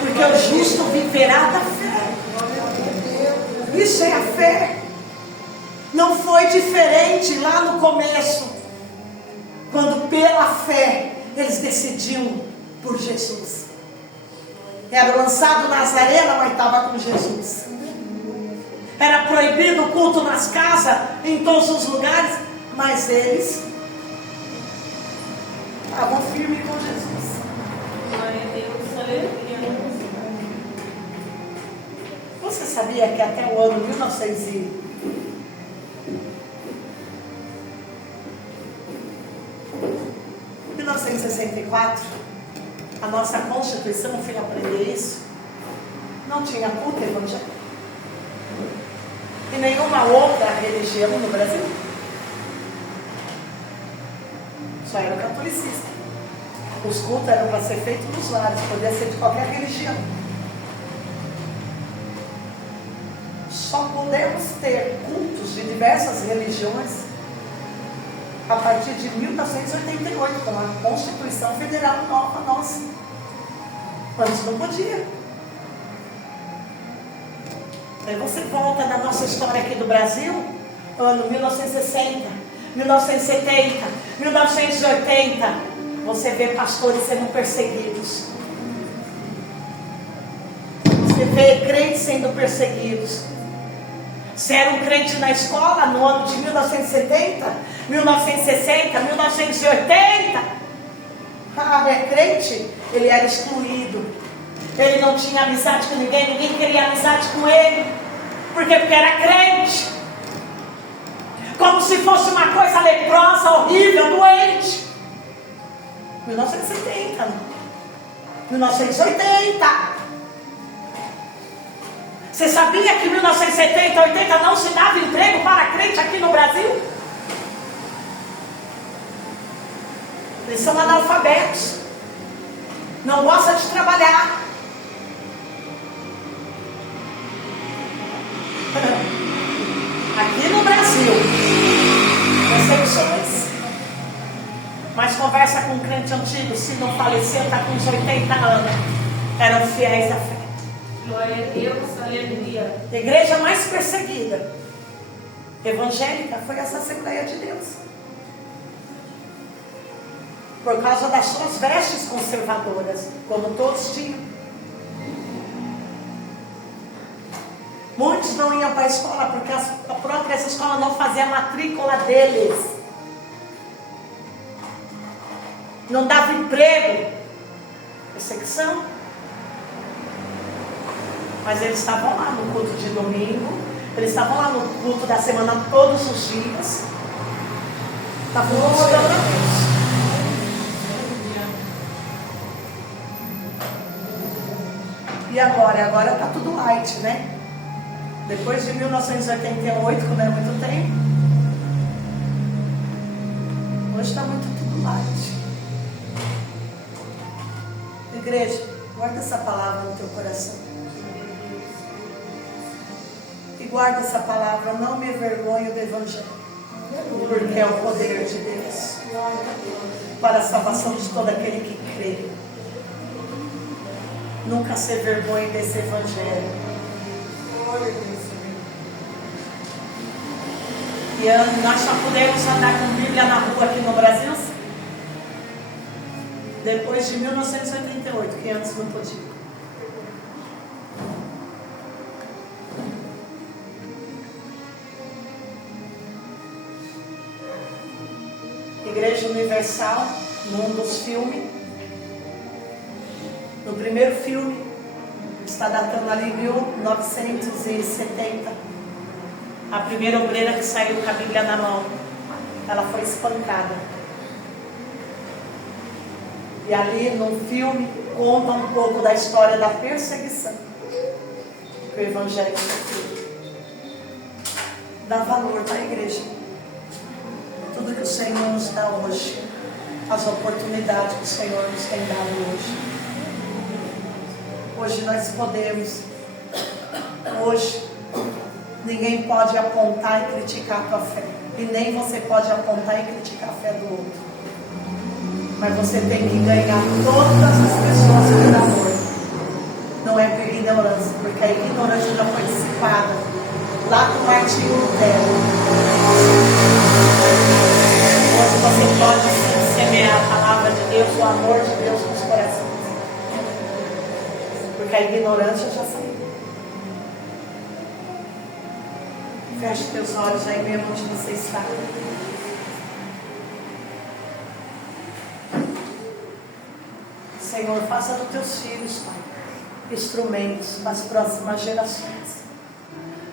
porque o justo viverá da fé. Isso é a fé. Não foi diferente lá no começo, quando pela fé eles decidiam por Jesus. Era lançado nas arenas, mas estava com Jesus. Era proibido o culto nas casas, em todos os lugares, mas eles estavam firmes com Jesus. Glória a Deus, aleluia. Você sabia que até o ano 1964, a nossa Constituição, eu fui aprender isso, não tinha culto evangélico e nenhuma outra religião no Brasil. Só era o catolicismo. Os cultos eram para ser feitos nos lares, podia ser de qualquer religião. Só podemos ter cultos de diversas religiões a partir de 1988, com a Constituição Federal nova nossa. Antes não podia. Aí você volta na nossa história aqui do Brasil, ano 1960, 1970, 1980, você vê pastores sendo perseguidos. Você vê crentes sendo perseguidos. Se era um crente na escola no ano de 1970, 1960, 1980, é crente, ele era excluído. Ele não tinha amizade com ninguém, ninguém queria amizade com ele. Por quê? Porque era crente. Como se fosse uma coisa leprosa, horrível, doente. 1970, 1980. Você sabia que em 1970, 80 não se dava emprego para crente aqui no Brasil? Eles são analfabetos, não gostam de trabalhar. Aqui no Brasil, exceções. Mas conversa com um crente antigo, se não faleceu, está com uns 80 anos. Eram fiéis da fé. Glória a Deus, aleluia. A igreja mais perseguida evangélica foi essa Assembleia de Deus, por causa das suas vestes conservadoras, como todos tinham. Muitos não iam para a escola porque a própria escola não fazia a matrícula deles, não dava emprego. Perseguição. Mas eles estavam lá no culto de domingo, eles estavam lá no culto da semana todos os dias. Estavam buscando a Deus. E agora? Agora está tudo light, né? Depois de 1988, que não é muito tempo, hoje está muito tudo light. Igreja, guarda essa palavra no teu coração. E guarda essa palavra, não me envergonhe do Evangelho, porque é o poder de Deus para a salvação de todo aquele que crê. Nunca se vergonhe desse Evangelho. E nós só podemos andar com Bíblia na rua aqui no Brasil depois de 1988, que antes não podia. Igreja Universal, num dos filmes, no primeiro filme, está datando ali 1970, a primeira obreira que saiu com a Bíblia na mão, ela foi espancada. E ali no filme conta um pouco da história da perseguição que o Evangelho sofreu. Dá valor para a igreja. Tudo que o Senhor nos dá hoje, as oportunidades que o Senhor nos tem dado hoje. Hoje nós podemos, hoje ninguém pode apontar e criticar a tua fé, e nem você pode apontar e criticar a fé do outro, mas você tem que ganhar todas as pessoas por amor, não é por ignorância, porque a ignorância já foi dissipada lá com Martinho Lutero. Hoje você pode semear a palavra de Deus, o amor de Deus nos corações. Porque a ignorância já saiu. Feche teus olhos aí mesmo onde você está. Senhor, faça dos teus filhos, Pai, instrumentos para as próximas gerações.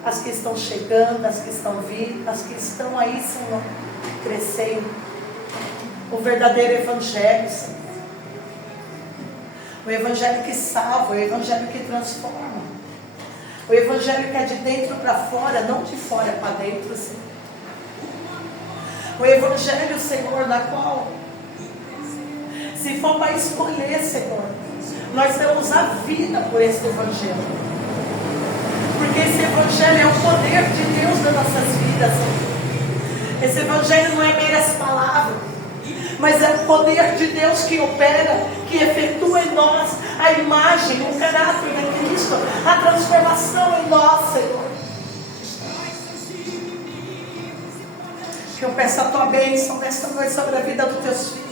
As que estão chegando, as que estão vindo, as que estão aí, Senhor, crescendo. O verdadeiro Evangelho, Senhor. O Evangelho que salva, o Evangelho que transforma. O Evangelho que é de dentro para fora, não de fora para dentro, Senhor. O Evangelho, Senhor, na qual, se for para escolher, Senhor, nós damos a vida por esse Evangelho. Porque esse Evangelho é o poder de Deus nas nossas vidas, Senhor. Esse Evangelho não é meras palavras, mas é o poder de Deus que opera, que efetua em nós a imagem, o caráter de Cristo, a transformação em nós, Senhor. Que eu peço a tua bênção nesta noite sobre a vida dos teus filhos.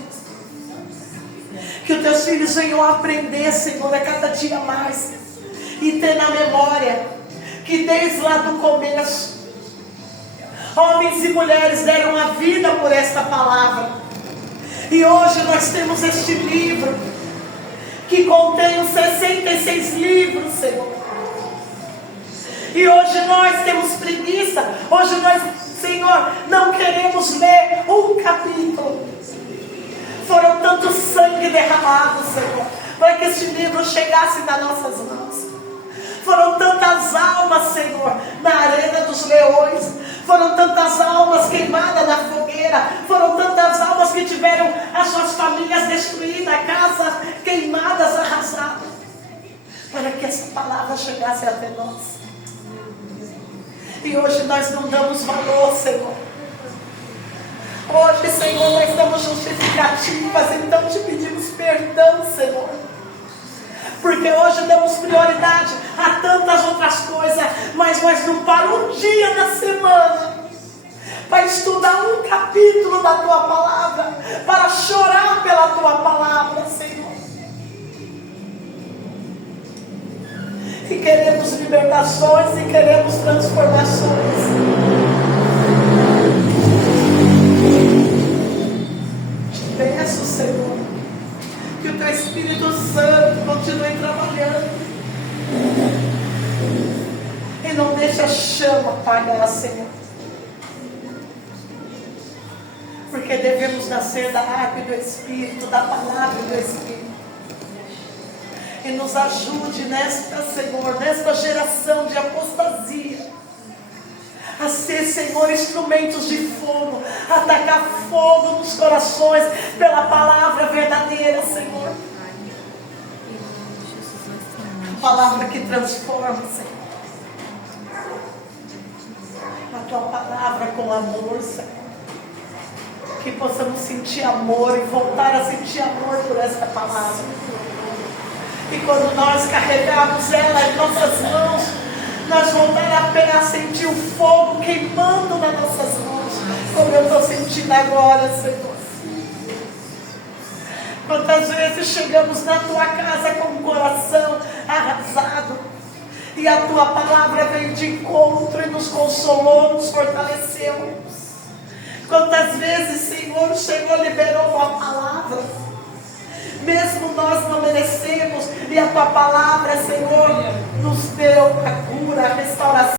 Que os teus filhos venham aprender, Senhor, a cada dia mais, e ter na memória que desde lá do começo, homens e mulheres deram a vida por esta palavra. E hoje nós temos este livro, que contém os 66 livros, Senhor. E hoje nós temos preguiça. Hoje nós, Senhor, não queremos ler um capítulo. Foram tanto sangue derramado, Senhor, para que este livro chegasse nas nossas mãos. Foram tantas almas, Senhor, na arena dos leões. Foram tantas almas queimadas na fogueira. Foram tantas almas que tiveram as suas famílias destruídas, casas queimadas, arrasadas, para que essa palavra chegasse até nós. E hoje nós não damos valor, Senhor. Hoje, Senhor, nós damos justificativas, então te pedimos perdão, Senhor. Porque hoje damos prioridade a tantas outras coisas, mas nós não paramos um dia na semana para estudar um capítulo da tua palavra, para chorar pela tua palavra, Senhor. E queremos libertações e queremos transformações. Peço, Senhor, que o teu Espírito Santo continue trabalhando. e não deixe a chama apagar, Senhor. Porque devemos nascer da água e do Espírito, da palavra e do Espírito. E nos ajude nesta, Senhor, nesta geração de apostasia, a ser, Senhor, instrumentos de fogo, a atacar fogo nos corações pela palavra verdadeira, Senhor. A palavra que transforma, Senhor. A tua palavra com amor, Senhor. Que possamos sentir amor e voltar a sentir amor por esta palavra. E quando nós carregarmos ela em nossas mãos, nós voltaremos a sentir o fogo queimando nas nossas mãos, como eu estou sentindo agora, Senhor. Quantas vezes chegamos na tua casa com o coração arrasado, e a tua palavra veio de encontro e nos consolou, nos fortaleceu. Quantas vezes, Senhor, o Senhor liberou uma palavra, mesmo nós não merecemos, e a tua palavra, Senhor, nos deu a cura, a restauração.